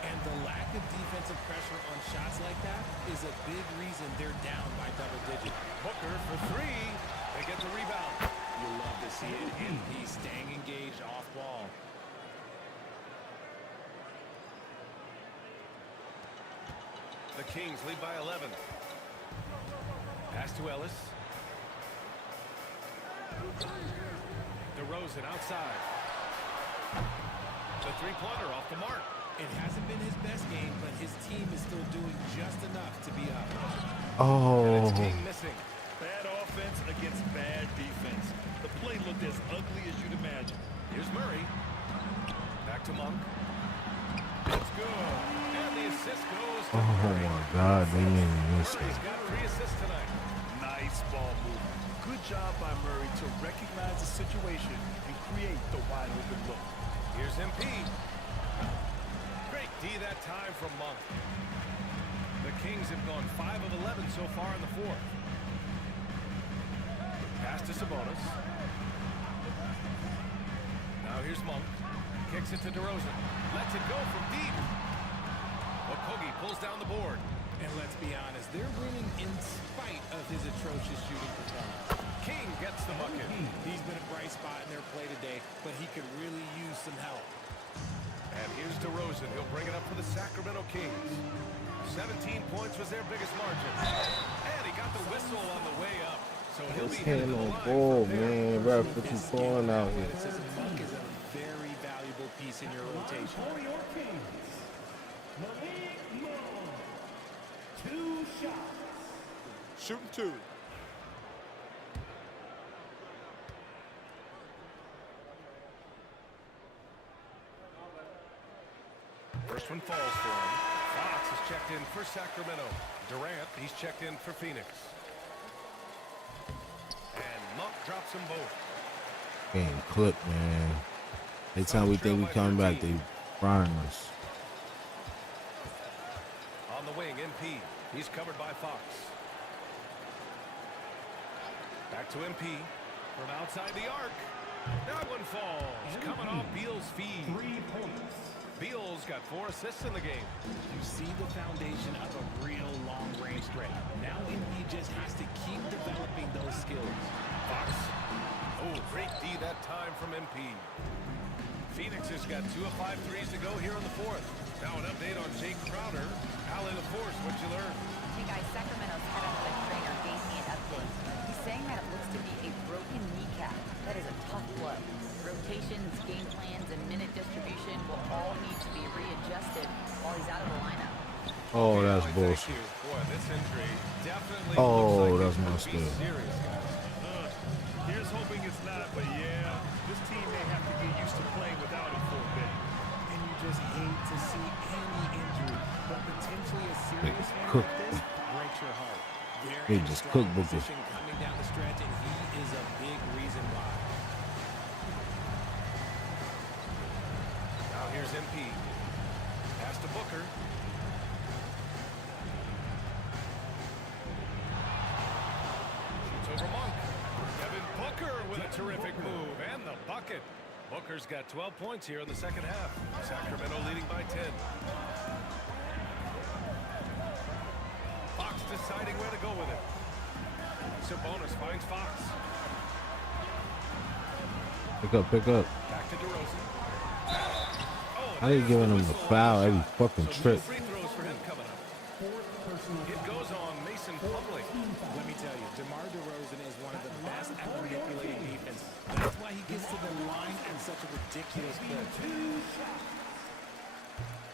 And the lack of defensive pressure on shots like that is a big reason they're down by double digits. Booker for 3. They get the rebound. You love to see it. MP staying engaged off ball. The Kings lead by 11. Pass to Ellis. DeRozan outside. The three-pointer off the mark. It hasn't been his best game, but his team is still doing just enough to be up. Oh. And it's King missing. Bad offense against bad defense. The play looked as ugly as you'd imagine. Here's Murray. Back to Monk. It's good. And the assist goes to Oh Murray. my God, they made me miss Murray's it. got 3 assists tonight. Nice ball movement. Good job by Murray to recognize the situation and create the wide open look. Here's MP. Great D that time from Monk. The Kings have gone 5 of 11 so far in the fourth. Pass to Sabonis. Now here's Monk. Kicks it to DeRozan. Lets it go from deep. Okogie pulls down the board. And let's be honest, they're winning in spite of his atrocious shooting performance. King gets the bucket. He's been a bright spot in their play today, but he could really use some help. And here's DeRozan. He'll bring it up for the Sacramento Kings. 17 points was their biggest margin. And he got the whistle on the way up. So he'll This be headed hand to the on line ball, from there. man. Ref, what you calling out here? Monk is a very valuable piece in your rotation. For your Kings, Malik Monk. 2 shots. Shooting 2. First one falls for him. Fox is checked in for Sacramento. Durant, he's checked in for Phoenix. And Monk drops them both. Getting clipped, man. Every time we think we coming back, they frying us. On the wing, MP. He's covered by Fox. Back to MP. From outside the arc. That one falls. Coming off Beal's feed. 3 points. Beal's got 4 assists in the game. You see the foundation of a real long-range threat. Now he just has to keep developing those skills. Fox. Oh, great D that time from MP. Phoenix has got 2 of 5 threes to go here in the fourth. Now an update on Jake Crowder. Allie LaForce, what'd you learn? Hey guys, Sacramento's head athletic trainer gave me an update. He's saying that it looks to be a broken kneecap. That is a tough blow. Rotations, game plans, and minute distribution will all need to be readjusted while he's out of the lineup. Oh, that's Thank bullshit. you. Boy, this injury definitely Oh, looks like that's it could messed be up. serious, guys. Here's hoping it's not, but yeah, this team may have to get used to playing without him for a bit. And you just hate to see any injury, but potentially a serious one cook. like this breaks your heart. They're They in a just strong cook Booker. position coming down the stretch, and he is a big reason why. Now here's MP. Pass to Booker. Shoots over Monk. Devin Booker with a terrific move and the bucket. Booker's got 12 points here in the second half. Sacramento leading by 10. Fox deciding where to go with it. Sabonis finds Fox. Pick up, pick up. Back to DeRozan. How they giving him the foul every fucking trip? Free throws for him coming up. It goes on Mason Plumlee. Let me tell you, DeMar DeRozan is one of the best at manipulating defense. That's why he gets to the line at such a ridiculous clip.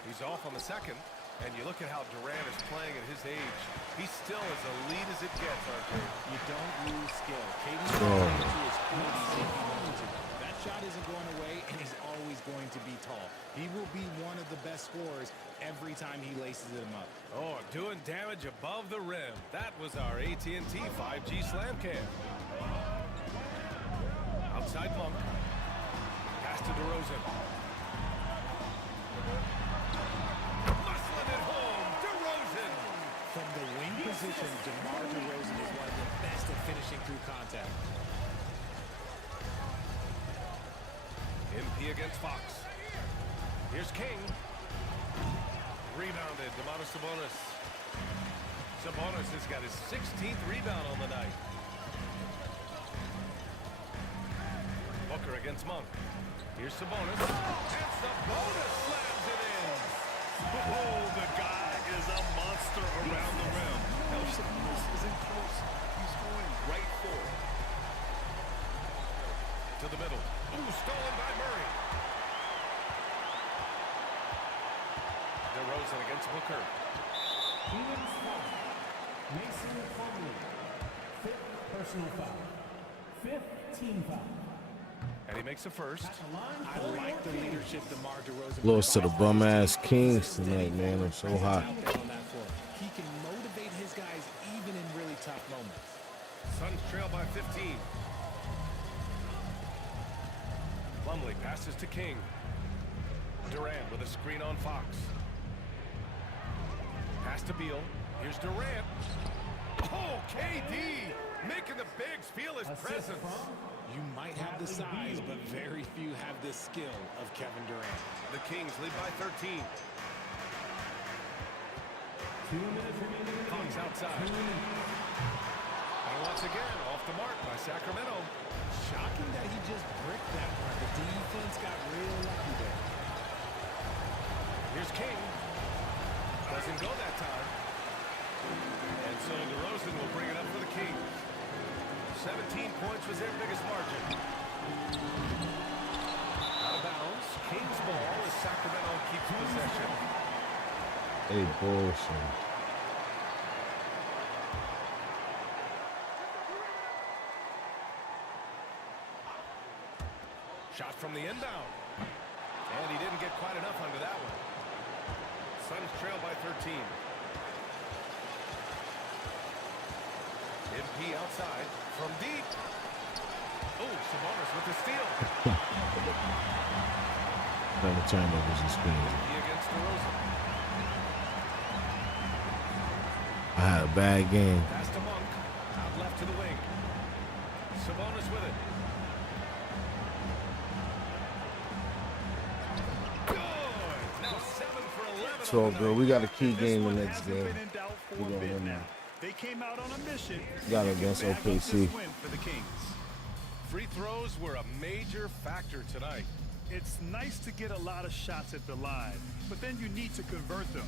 He's off on the second, and you look at how Durant is playing at his age. He's still as elite as it gets, RJ. You don't lose skill. KD Bro. is to his 40s if he wants to. That shot isn't going away, and he's always going to be tall. He will be one of the best scorers every time he laces them up. Oh, doing damage above the rim. That was our AT&T 5G slam cam. Outside Monk. Pass to DeRozan. Muscling it home. DeRozan. From the wing position, DeMar DeRozan is one of the best at finishing through contact. MP against Fox. Here's King. Rebounded. Domantas Sabonis. Sabonis has got his 16th rebound on the night. Booker against Monk. Here's Sabonis. And Sabonis slams it in. Oh, the guy is a monster around the rim. El Sabonis is in close. He's going right for it. To the middle. Ooh, stolen by Murray. DeRozan against Booker. Phoenix foul. Mason Plumlee. 5th personal foul. 5th team foul. And he makes a first. I like the leadership DeMar DeRozan. Lost to the bum ass Kings tonight, man. I'm so hot. Out there on that floor. He can motivate his guys even in really tough moments. Suns trail by 15. Plumlee passes to King. Durant with a screen on Fox. Pass to Beal. Here's Durant. Oh, KD making the Bigs feel his presence. You might have the size, but very few have the skill of Kevin Durant. The Kings lead by 13. 2 minutes remaining. Fox outside. And once again, off the mark by Sacramento. Shocking that he just bricked that one. The defense got real lucky there. Here's King. Doesn't go that time. And so DeRozan will bring it up for the Kings. 17 points was their biggest margin. Out of bounds. Kings ball as Sacramento keeps possession. Hey, bullshit. Shot from the inbound. And he didn't get quite enough under that one. Suns trail by 13. MP outside from deep. Oh, Sabonis with the steal. Double turnovers is crazy. He against DeRozan. I had a bad game. Pass to Monk. Out left to the wing. Sabonis with it. Good. Now 7 for 11. So, on the bro, night. we got a key This game the one next hasn't game. been in doubt for We a gonna bit win now. now. They came out on a mission. Got it to against bag up OKC. this win for the Kings. Free throws were a major factor tonight. It's nice to get a lot of shots at the line, but then you need to convert them.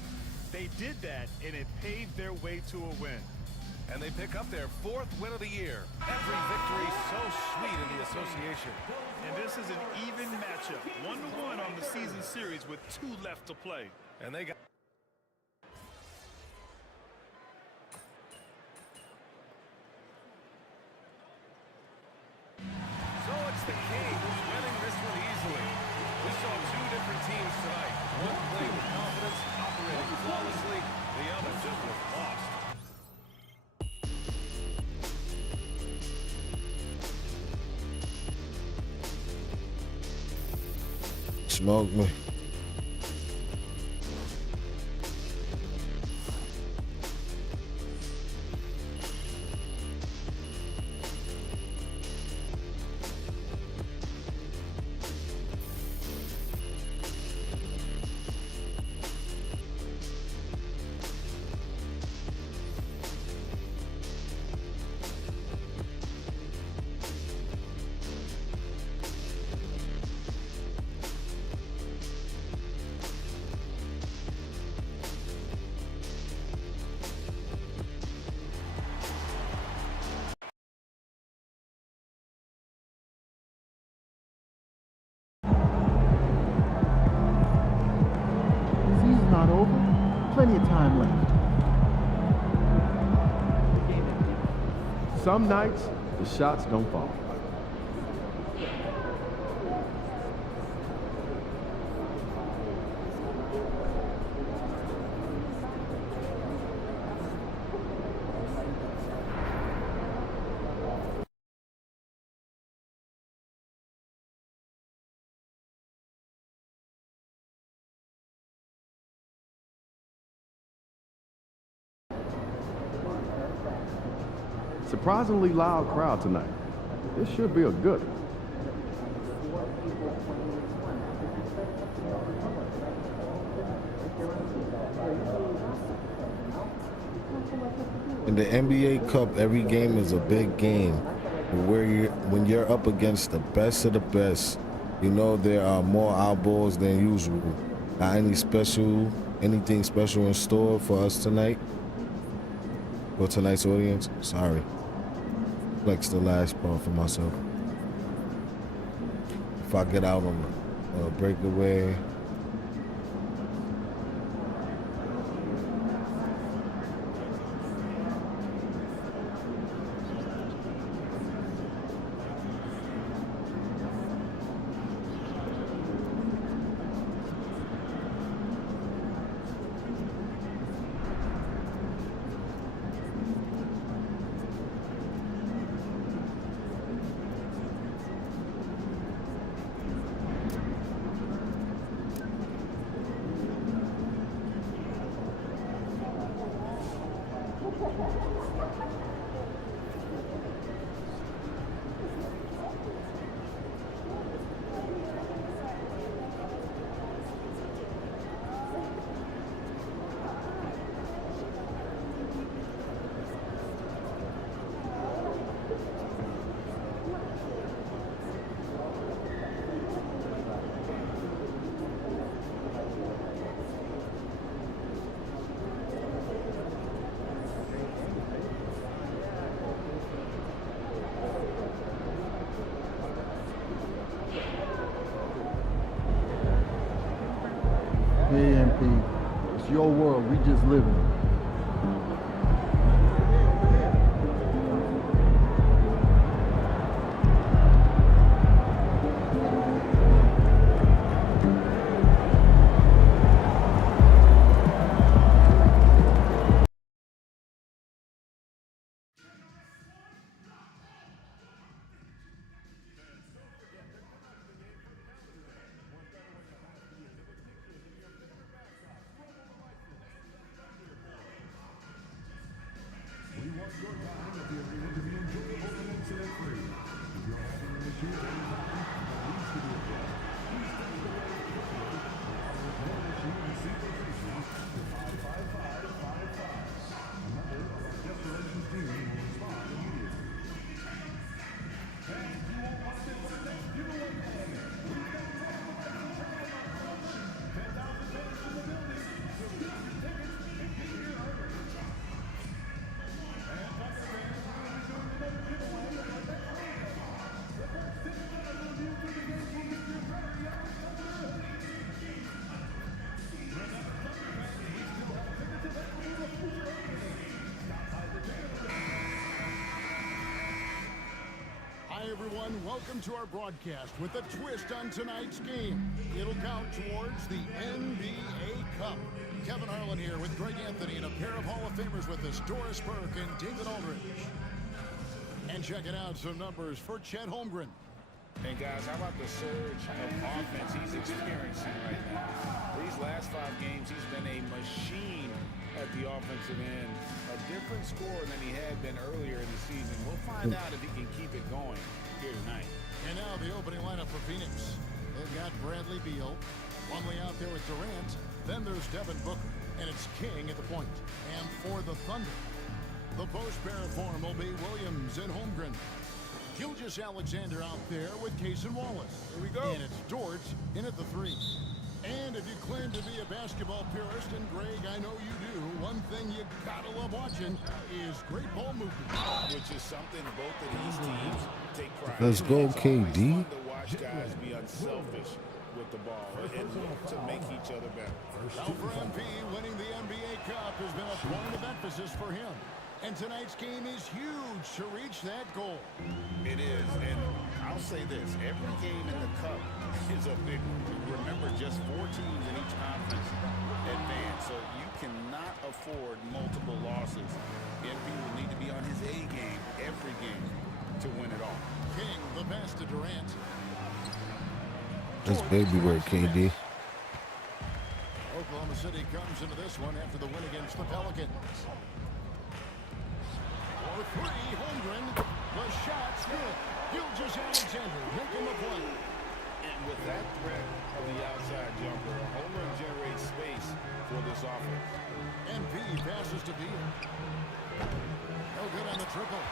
They did that, and it paved their way to a win. And they pick up their 4th win of the year. Every victory so sweet in the association. And this is an even matchup, 1-1 on the season series with 2 left to play. And they got... So it's the Kings winning this one easily. We saw 2 different teams tonight. One playing with confidence, operating flawlessly. The other just was lost. Smoke me. Season's not over. Plenty of time left. Some nights, the shots don't fall. Surprisingly loud crowd tonight. This should be a good one. In the NBA Cup, every game is a big game. When you're up against the best of the best, you know there are more outballs than usual. Anything special in store for us tonight? For tonight's audience? Sorry. Flex the last part for myself. If I get out on a breakaway, your world. We just live in it. Everyone, welcome to our broadcast with a twist on tonight's game. It'll count towards the NBA Cup. Kevin Harlan here with Greg Anthony and a pair of Hall of Famers with us, Doris Burke and David Aldridge. And checking out some numbers for Chet Holmgren. And guys, how about the surge of offense he's experiencing right now? These last 5 games, he's been a machine at the offensive end. A different scorer than he had been earlier in the season. We'll find out if he can keep it going here tonight. And now the opening lineup for Phoenix. They've got Bradley Beal, Plumlee out there with Durant. Then there's Devin Booker, and it's King at the point. And for the Thunder, the post pair form will be Williams and Holmgren. Gilgeous-Alexander out there with Cason Wallace. Here we go. And it's Dort in at the 3. And if you claim to be a basketball purist, and Greg, I know you do, one thing you gotta love watching is great ball movement. Which is something both of these teams take pride in. Let's go, It's KD. always fun to watch guys be unselfish with the ball and look to make each other better. Now for MP, winning the NBA Cup has been a point of emphasis for him. And tonight's game is huge to reach that goal. It is, and I'll say this, every game in the Cup is a big one. Remember, just 4 teams in each conference advance, so you cannot afford multiple losses. MP will need to be on his A game every game to win it all. King, the pass to Durant. That's baby work, KD. Oklahoma City comes into this one after the win against the Pelicans. For 3, Holmgren. The shot's good. Gilgeous-Alexander making the play. And with that threat of the outside jumper, Holmgren generates space for this offense. MP passes to Beal. No good on the triple.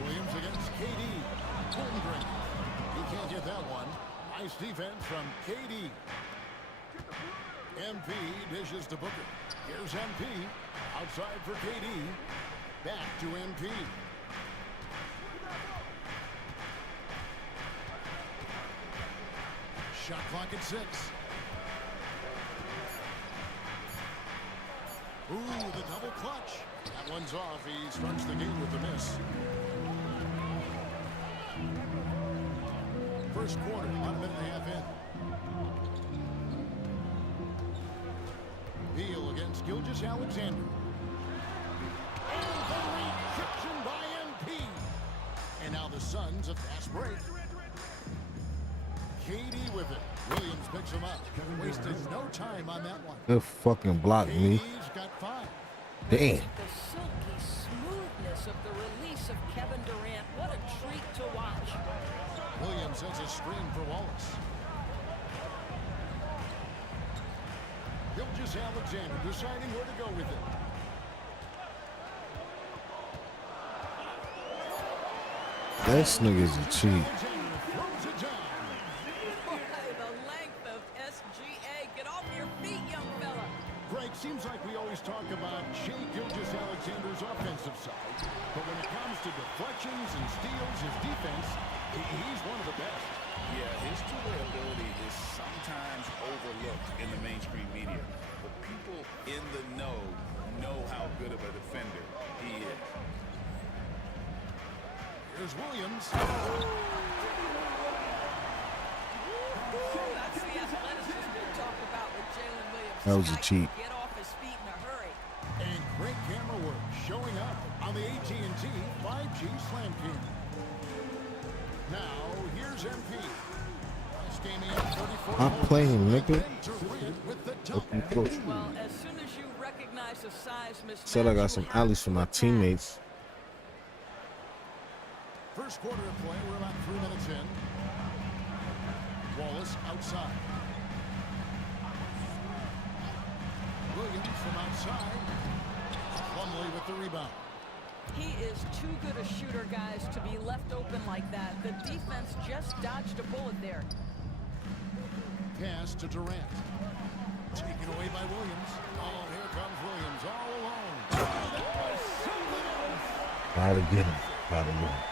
Williams against KD. Holmgren. He can't get that one. Nice defense from KD. MP dishes to Booker. Here's MP. Outside for KD. Back to MP. Shot clock at 6. Ooh, the double clutch. That one's off. He starts the game with the miss. First quarter, about a minute and a half in. Beal against Gilgeous-Alexander. And the rejection by MP. And now the Suns a fast break. KD with it. Williams picks him up. Wasted no time on that one. They fucking blocked me. KD's got 5. Damn. The silky smoothness of the release of Kevin Durant. What a treat to watch. Williams sends a screen for Wallace. Gilgeous-Alexander deciding where to go with it. This nigga's a cheat. The length of SGA. Get off your feet, young fella. Greg, seems like we always talk about Shai Gilgeous-Alexander's offensive side, but when it comes to deflections and steals, his defense, he's one of the best. Yeah, his two-way ability is sometimes overlooked in the mainstream media. But people in the know how good of a defender he is. Here's Williams. That's the athleticism we talked about with Jalen Williams. That was a This guy cheat. can get off his feet in a hurry. And great camera work showing up on the AT&T 5G Slam Cam. Now, here's MP. Scheming up 34 I'm playing, nigga. Durant with the dunk. Well, as soon as you recognize the size mismatch, Said I got some alleys for my teammates. First quarter of play, we're about 3 minutes in. Wallace outside. Williams from outside. Plumlee with the rebound. he is too good a shooter, guys, to be left open like that. The defense just dodged a bullet there. Pass to Durant. Taken away by Williams. Oh, here comes Williams all alone. Gotta get him. Gotta get him.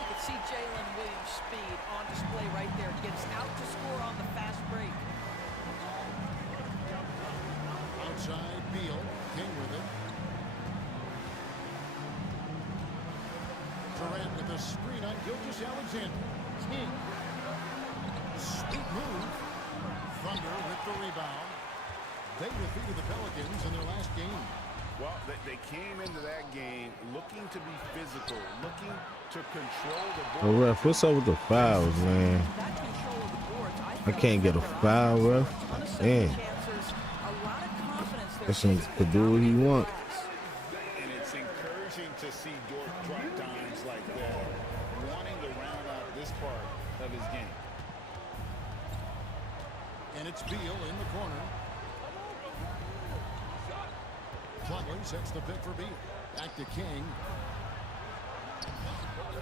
You can see Jalen Williams' speed on display right there. Gets out to score on the fast break. Outside, Beal. King with it. Durant with the screen on Gilgeous-Alexander. King. Sweet move. Thunder with the rebound. They defeated the Pelicans in their last game. Well, they came into that game looking to be physical, looking to control the Oh, ball. ref, what's up with the fouls, man? That control of the boards, I can't get a foul, ref. Damn. chances, a lot of confidence there. This one could do what he want. And it's encouraging to see Dort drop dimes like that, wanting to round out this part of his game. And it's Beal in the corner. Plumlee sets the pick for Beal. Back to King.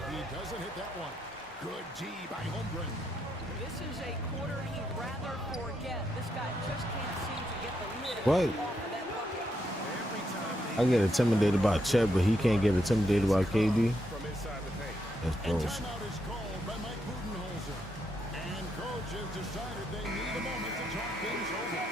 He doesn't hit that one. Good D by Holmgren. This is a quarter he'd rather forget. This guy just can't seem to get the lid What? off of that bucket. Every time I get intimidated by Chet, but he can't get intimidated by KD. From inside the paint. That's And bullshit. timeout is called by Mike Budenholzer. And coach has decided they need a moment to talk things over.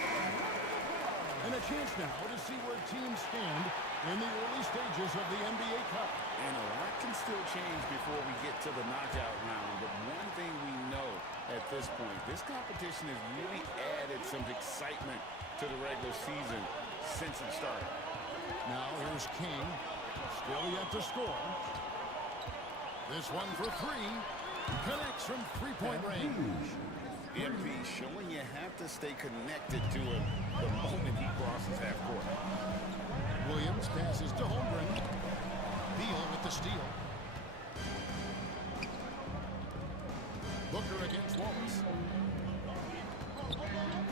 And a chance now to see where teams stand in the early stages of the NBA Cup. And a lot can still change before we get to the knockout round. But one thing we know at this point, this competition has really added some excitement to the regular season since it started. Now here's King. Still yet to score. This one for three. Connects from three-point range. MP showing you have to stay connected to him the moment he crosses half court. Williams passes to Holmgren. Beal with the steal. Booker against Wallace.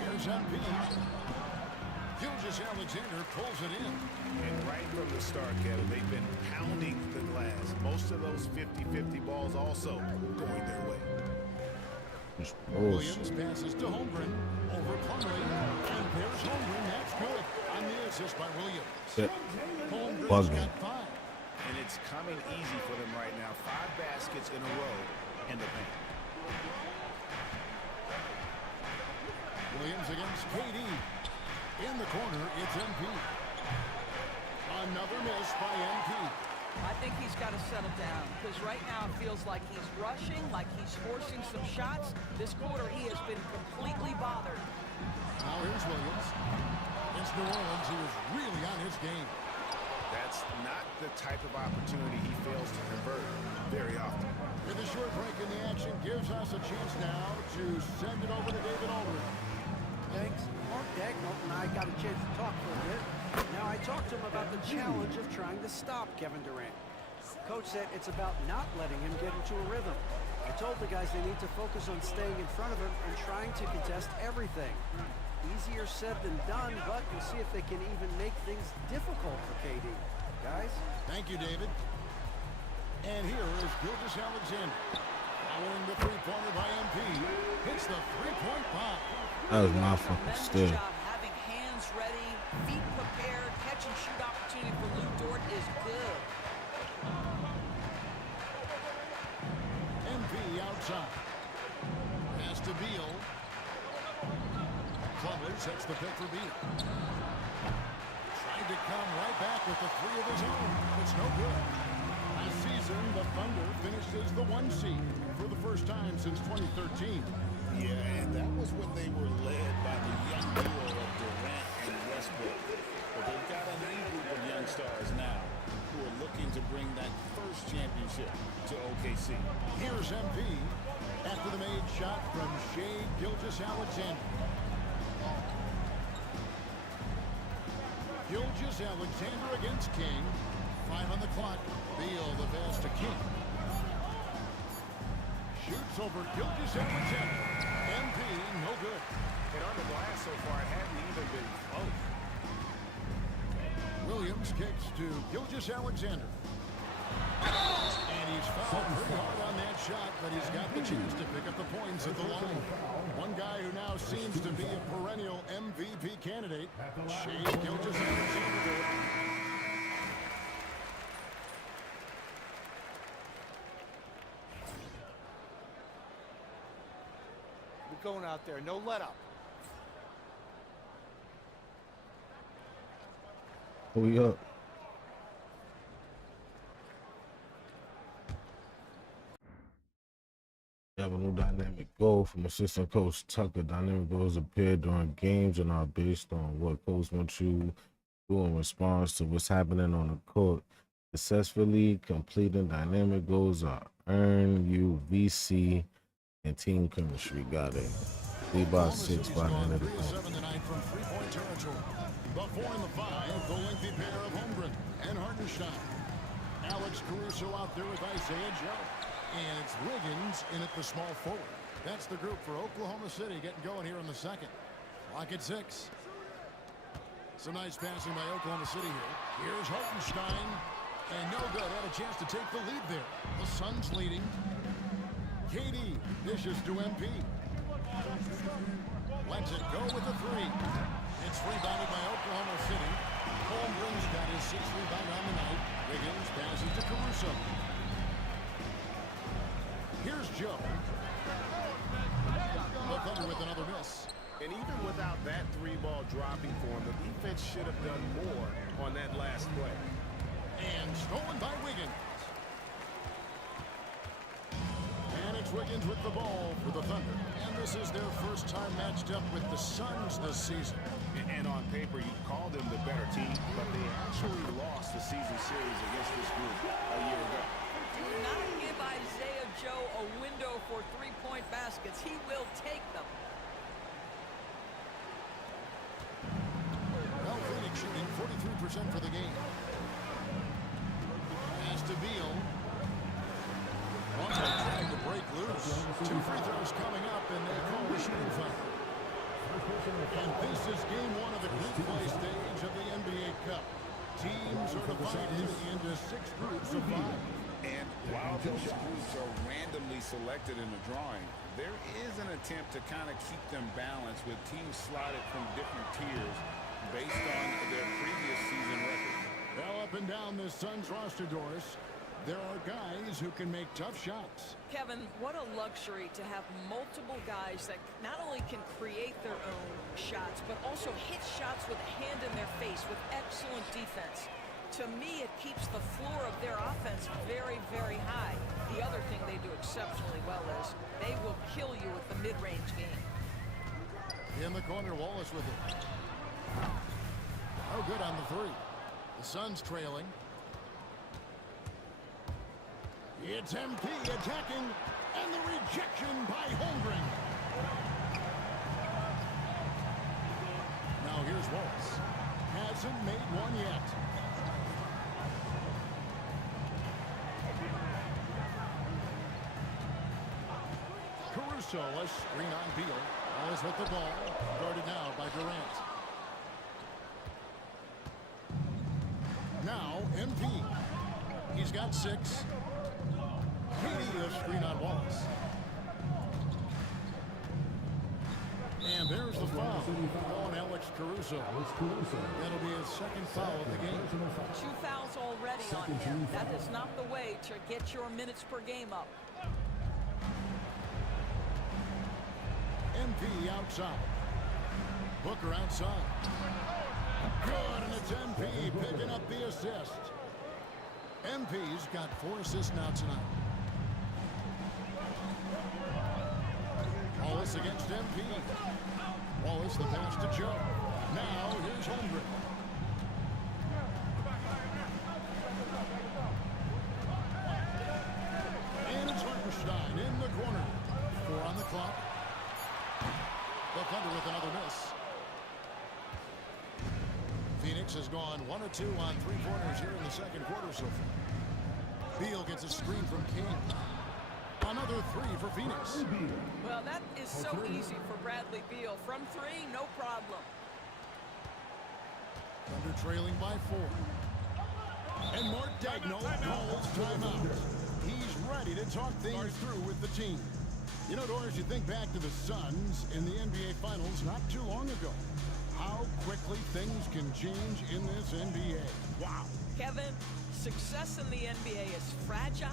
Here's MP. Gilgeous-Alexander pulls it in. And right from the start, Kevin, they've been pounding the glass. Most of those 50-50 balls also going their way. Williams passes to Holmgren. Over Plumlee. And there's Holmgren. That's good. On the assist by Williams. Yep. Holmgren's Bugging. got 5. And it's coming easy for them right now. 5 baskets in a row in the paint. Williams against KD. In the corner, it's MP. Another miss by MP. I think he's got to settle down because right now it feels like he's rushing, like he's forcing some shots. This quarter he has been completely bothered. Now here's Williams. Against New Orleans, he was really on his game. That's not the type of opportunity he fails to convert very often. With a short break in the action, gives us a chance now to send it over to David Aldridge. Thanks. Mark Dagnall and I got a chance to talk for a bit. Now, I talked to him about the challenge of trying to stop Kevin Durant. Coach said it's about not letting him get into a rhythm. I told the guys they need to focus on staying in front of him and trying to contest everything. Easier said than done, but we'll see if they can even make things difficult for KD. Guys? Thank you, David. And here is Gilgeous-Alexander. Following the three-pointer by MP. Hits the three-point bomb. That was my fucking still. Job having hands ready, feet prepared, catch and shoot opportunity for Lou Dort is good. MP outside. Sets the pick for Beal. Trying to come right back with the three of his own. It's no good. Last season, the Thunder finished as the 1 seed for the first time since 2013. Yeah, and that was when they were led by the young duo of Durant and Westbrook. But they've got a new group of young stars now who are looking to bring that first championship to OKC. Here's MP after the made shot from Shai Gilgeous-Alexander. Gilgeous-Alexander against King. 5 on the clock. Beal the pass to King. Shoots over Gilgeous-Alexander. MP, no good. And on the glass so far, it hadn't even been close. Williams kicks to Gilgeous-Alexander. And he's fouled pretty hard on that shot, but he's got the chance to pick up the points at the line. One guy who now seems to be a perennial MVP candidate, Shai Gilgeous-Alexander. We're going out there, no let up. We up. We have a new dynamic goal from assistant coach Tucker. Dynamic goals appear during games and are based on what coach wants you to do in response to what's happening on the court. Successfully completing dynamic goals are earn you VC and team chemistry. Got it. 3x6 by the end of the quarter. 7 tonight from three-point territory. The 4 and the 5, the lengthy pair of Holmgren and Hartenstein. Alex Caruso out there with Isaiah Joe. And it's Wiggins in at the small forward. That's the group for Oklahoma City getting going here in the second. Clock at 6. Some nice passing by Oklahoma City here. Here's Hartenstein. And no good. Had a chance to take the lead there. The Suns leading. KD dishes to MP. Lets it go with the 3. It's rebounded by Oklahoma City. Holmgren's got his 6th rebound on the night. Wiggins passes to Caruso. Here's Joe. The Thunder with another miss. And even without that 3-ball dropping for him, the defense should have done more on that last play. And stolen by Wiggins. And it's Wiggins with the ball for the Thunder. And this is their first time matched up with the Suns this season. And on paper, you call them the better team, but they actually lost the season series against this group a year ago. Do not give Isaiah Joe a window for three-point baskets. He will take them. Well, Phoenix shooting 43% for the game. Pass to Beal. One trying to break loose. 2 free throws coming up, and they call the shooting foul. And this is game 1 of the group play stage of the NBA Cup. Teams are divided into 6 groups of 5. And while those groups are randomly selected in the drawing, there is an attempt to kind of keep them balanced with teams slotted from different tiers based on their previous season record. Well, up and down this Suns roster, Doris, there are guys who can make tough shots. Kevin, what a luxury to have multiple guys that not only can create their own shots, but also hit shots with a hand in their face with excellent defense. To me, it keeps the floor of their offense very, very high. The other thing they do exceptionally well is they will kill you with the mid-range game. In the corner, Wallace with it. Oh, good on the 3. The Suns trailing. It's MP attacking, and the rejection by Holmgren. Now here's Wallace. Hasn't made one yet. Caruso, a screen on Beal. Wallace with the ball. Guarded now by Durant. Now MP. He's got 6. KD, a screen on Wallace. And there's the foul on Alex Caruso. That'll be his 2nd foul of the game. 2 fouls already on him. That is not the way to get your minutes per game up. MP outside. Booker outside. Good, and it's MP picking up the assist. MP's got 4 assists now tonight. Wallace against MP. Wallace the pass to Joe. Now here's Holmgren. And it's Hartenstein in the corner. 4 on the clock. The Thunder with another miss. Phoenix has gone 1 of 2 on 3-pointers here in the second quarter so far. Beal gets a screen from King. Another 3 for Phoenix. Well, that is so easy for Bradley Beal. From 3, no problem. Thunder trailing by 4. And Mark Daigneault calls timeout. He's ready to talk things through with the team. You know, Doris, you think back to the Suns in the NBA Finals not too long ago. How quickly things can change in this NBA. Wow. Kevin, success in the NBA is fragile,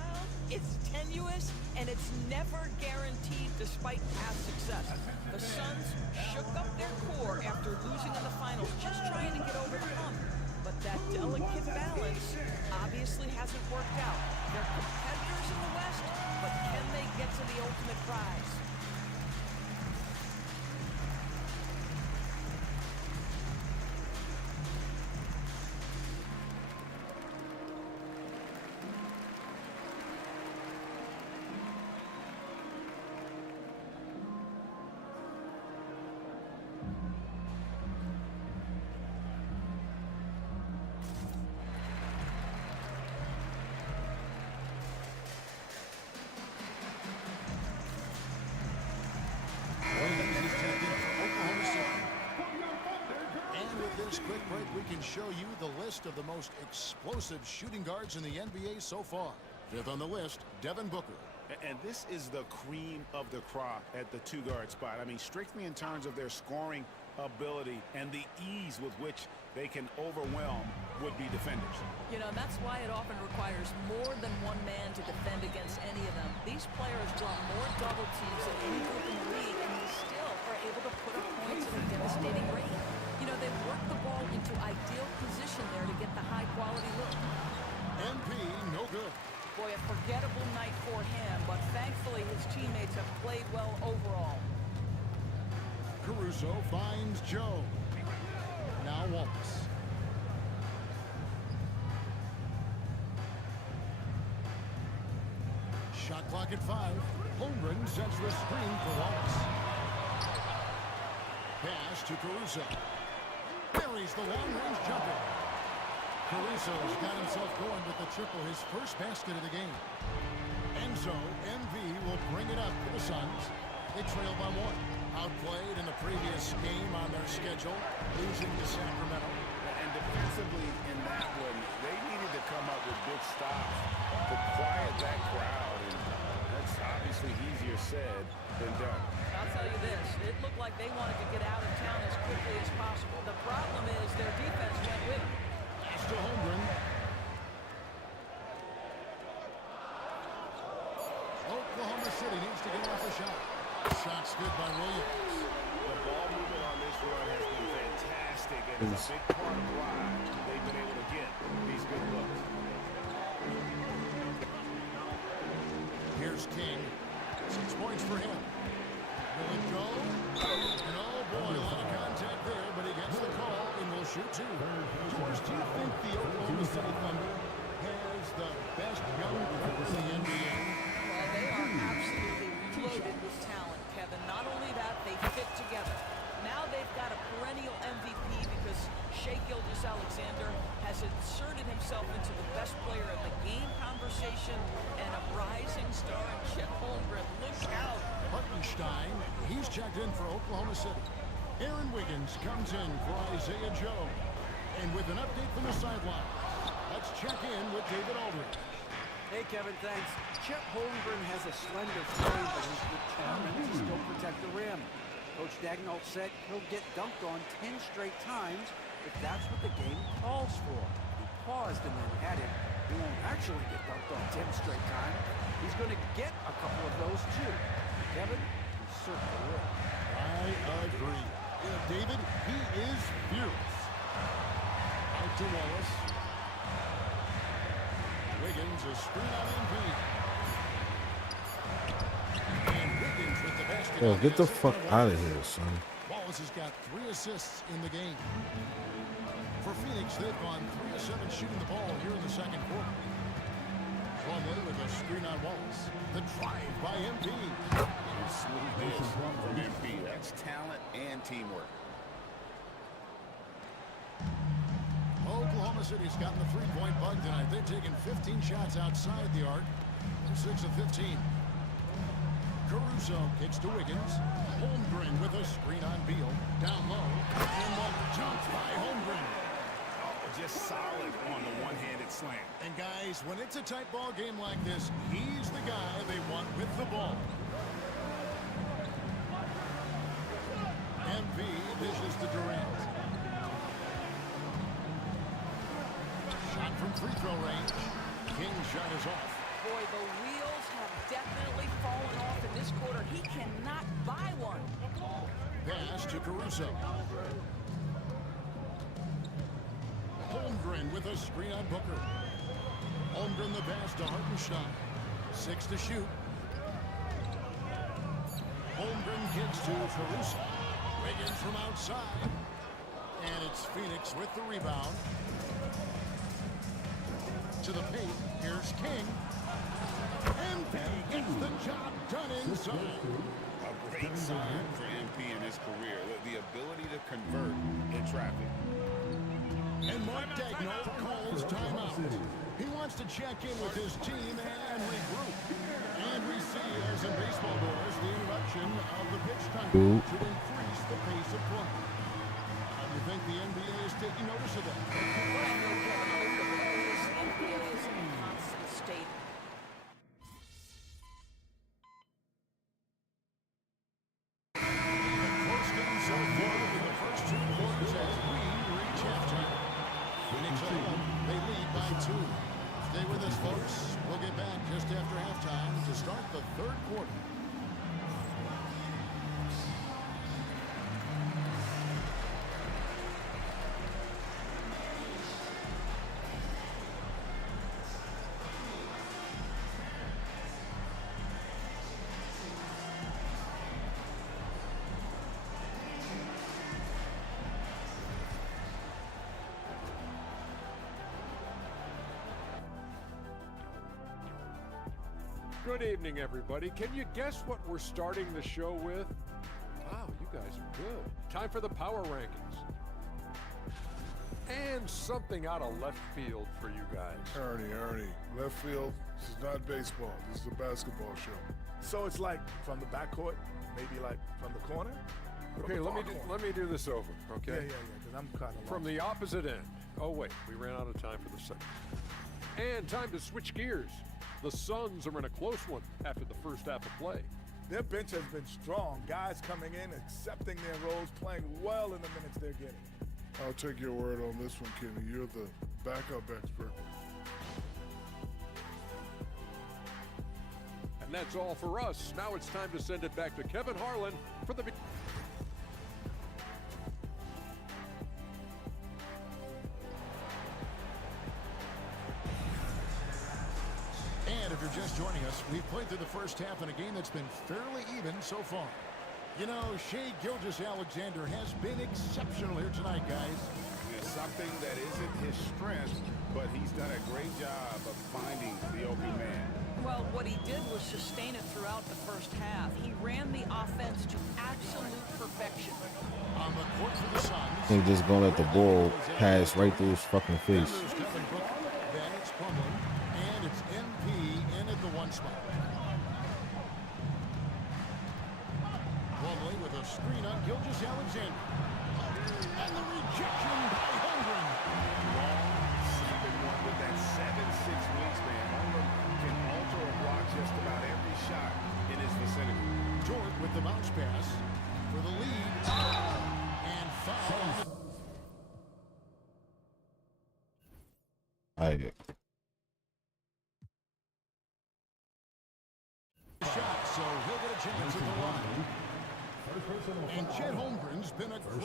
it's tenuous, and it's never guaranteed despite past success. The Suns shook up their core after losing in the finals, just trying to get over the hump. But that delicate balance obviously hasn't worked out. They're competitors in the West, but can they get to the ultimate prize? Quick break, we can show you the list of the most explosive shooting guards in the NBA so far. 5th on the list, Devin Booker. And this is the cream of the crop at the 2-guard spot. I mean, strictly in terms of their scoring ability and the ease with which they can overwhelm would-be defenders. You know, that's why it often requires more than one man to defend against any of them. These players draw more double teams than any group in the league, and they still are able to put up points at a devastating rate. You know, they've worked the ball into ideal position there to get the high-quality look. MP, no good. Boy, a forgettable night for him, but thankfully his teammates have played well overall. Caruso finds Joe. Now Wallace. Shot clock at 5. Holmgren sets the screen for Wallace. Pass to Caruso. Buries the long-range jumper. Caruso's got himself going with the triple, his first basket of the game. And so, MV will bring it up for the Suns. They trail by 1. Outplayed in the previous game on their schedule, losing to Sacramento. And defensively in that one, they needed to come up with big stops to quiet that crowd. And that's obviously easier said than done. I'll tell you this, it looked like they wanted to get out of town as quickly as possible. The problem is their defense went with them. Pass to Holmgren. Oklahoma City needs to get off a shot. Shot's good by Williams. The ball movement on this run has been fantastic, and it's a big part of why they've been able to get these good looks. Here's King. 6 points for him. Will it go? And oh boy, a lot of contact there, but he gets the call and will shoot 2. George, do you think the Oklahoma City Thunder has the best young group in the NBA? Well, they are absolutely loaded with talent, Kevin. Not only that, they fit together. Now they've got a perennial MVP because Shai Gilgeous-Alexander has inserted himself into the best player in the game conversation and a rising star in Chet Holmgren. Look out. Hartenstein, he's checked in for Oklahoma City. Aaron Wiggins comes in for Isaiah Joe. And with an update from the sideline, let's check in with David Aldridge. Hey, Kevin, thanks. Chet Holmgren has a slender frame, but he's determined to still protect the rim. Coach Daigneault said he'll get dunked on 10 straight times if that's what the game calls for. He paused and then added, he won't actually get dunked on 10 straight times. He's going to get a couple of those, too. Kevin, he certainly will. I agree. David, he is fearless. Out to Wallace. Wiggins, a screen on Embiid. And Wiggins with the basket. Yo, get the fuck out of here, son. Wallace has got 3 assists in the game. For Phoenix, they've gone 3 of 7 shooting the ball here in the second quarter. Plumlee with a screen on Wallace. The drive by Embiid. Smooth this from Embiid. That's talent and teamwork. Oklahoma City's gotten the three-point bug tonight. They've taken 15 shots outside the arc. 6 of 15. Caruso kicks to Wiggins. Holmgren with a screen on Beal. Down low. And one jumps by Holmgren. Just solid on the one-handed slam. And guys, when it's a tight ball game like this, he's the guy they want with the ball. Embiid dishes to Durant. Shot from free throw range. King's shot is off. Boy, the wheels have definitely fallen off in this quarter. He cannot buy one. Pass to Caruso. Holmgren with a screen on Booker. Holmgren the pass to Hartenstein. 6 to shoot. Holmgren kicks to Caruso. Wiggins from outside. And it's Phoenix with the rebound. To the paint. Here's King. MP gets the job done inside. A great sign for MP in his career. The ability to convert in traffic. And Mark Daigneault calls timeout. He wants to check in with his team and regroup. And we see, as in baseball doors, the introduction of the pitch timer to increase the pace of play. How do you think the NBA is taking notice of that? This NBA is in a constant state. Close game so far in the first 2 quarters as we reach halftime. Phoenix at home, they lead by 2. Stay with us, folks. We'll get back just after halftime to start the 3rd quarter. Good evening, everybody. Can you guess what we're starting the show with? Wow, you guys are good. Time for the power rankings. And something out of left field for you guys. Ernie, left field, this is not baseball. This is a basketball show. So it's like from the backcourt, maybe like from the corner? Okay, let me do this over, okay? Yeah, because I'm kind of From the opposite end. Oh, wait, we ran out of time for the second. And time to switch gears. The Suns are in a close one after the first half of play. Their bench has been strong. Guys coming in, accepting their roles, playing well in the minutes they're getting. I'll take your word on this one, Kenny. You're the backup expert. And that's all for us. Now it's time to send it back to Kevin Harlan for the... And if you're just joining us, we've played through the first half in a game that's been fairly even so far. You know, Shai Gilgeous-Alexander has been exceptional here tonight, guys. It's something that isn't his strength, but he's done a great job of finding the open man. Well, what he did was sustain it throughout the first half. He ran the offense to absolute perfection. On the court for the Suns. He just gonna let the ball pass right through his fucking face. Then it's Plumlee, and it's MP in at the 1 spot. Plumlee with a screen on Gilgeous-Alexander. And the rejection by Holmgren. 7-1 with that 7'6" wingspan. Holmgren can alter or block just about every shot in his vicinity. Jordan with the bounce pass for the lead. And foul. Shot, so he'll get a chance at the line. And Chet Holmgren's been a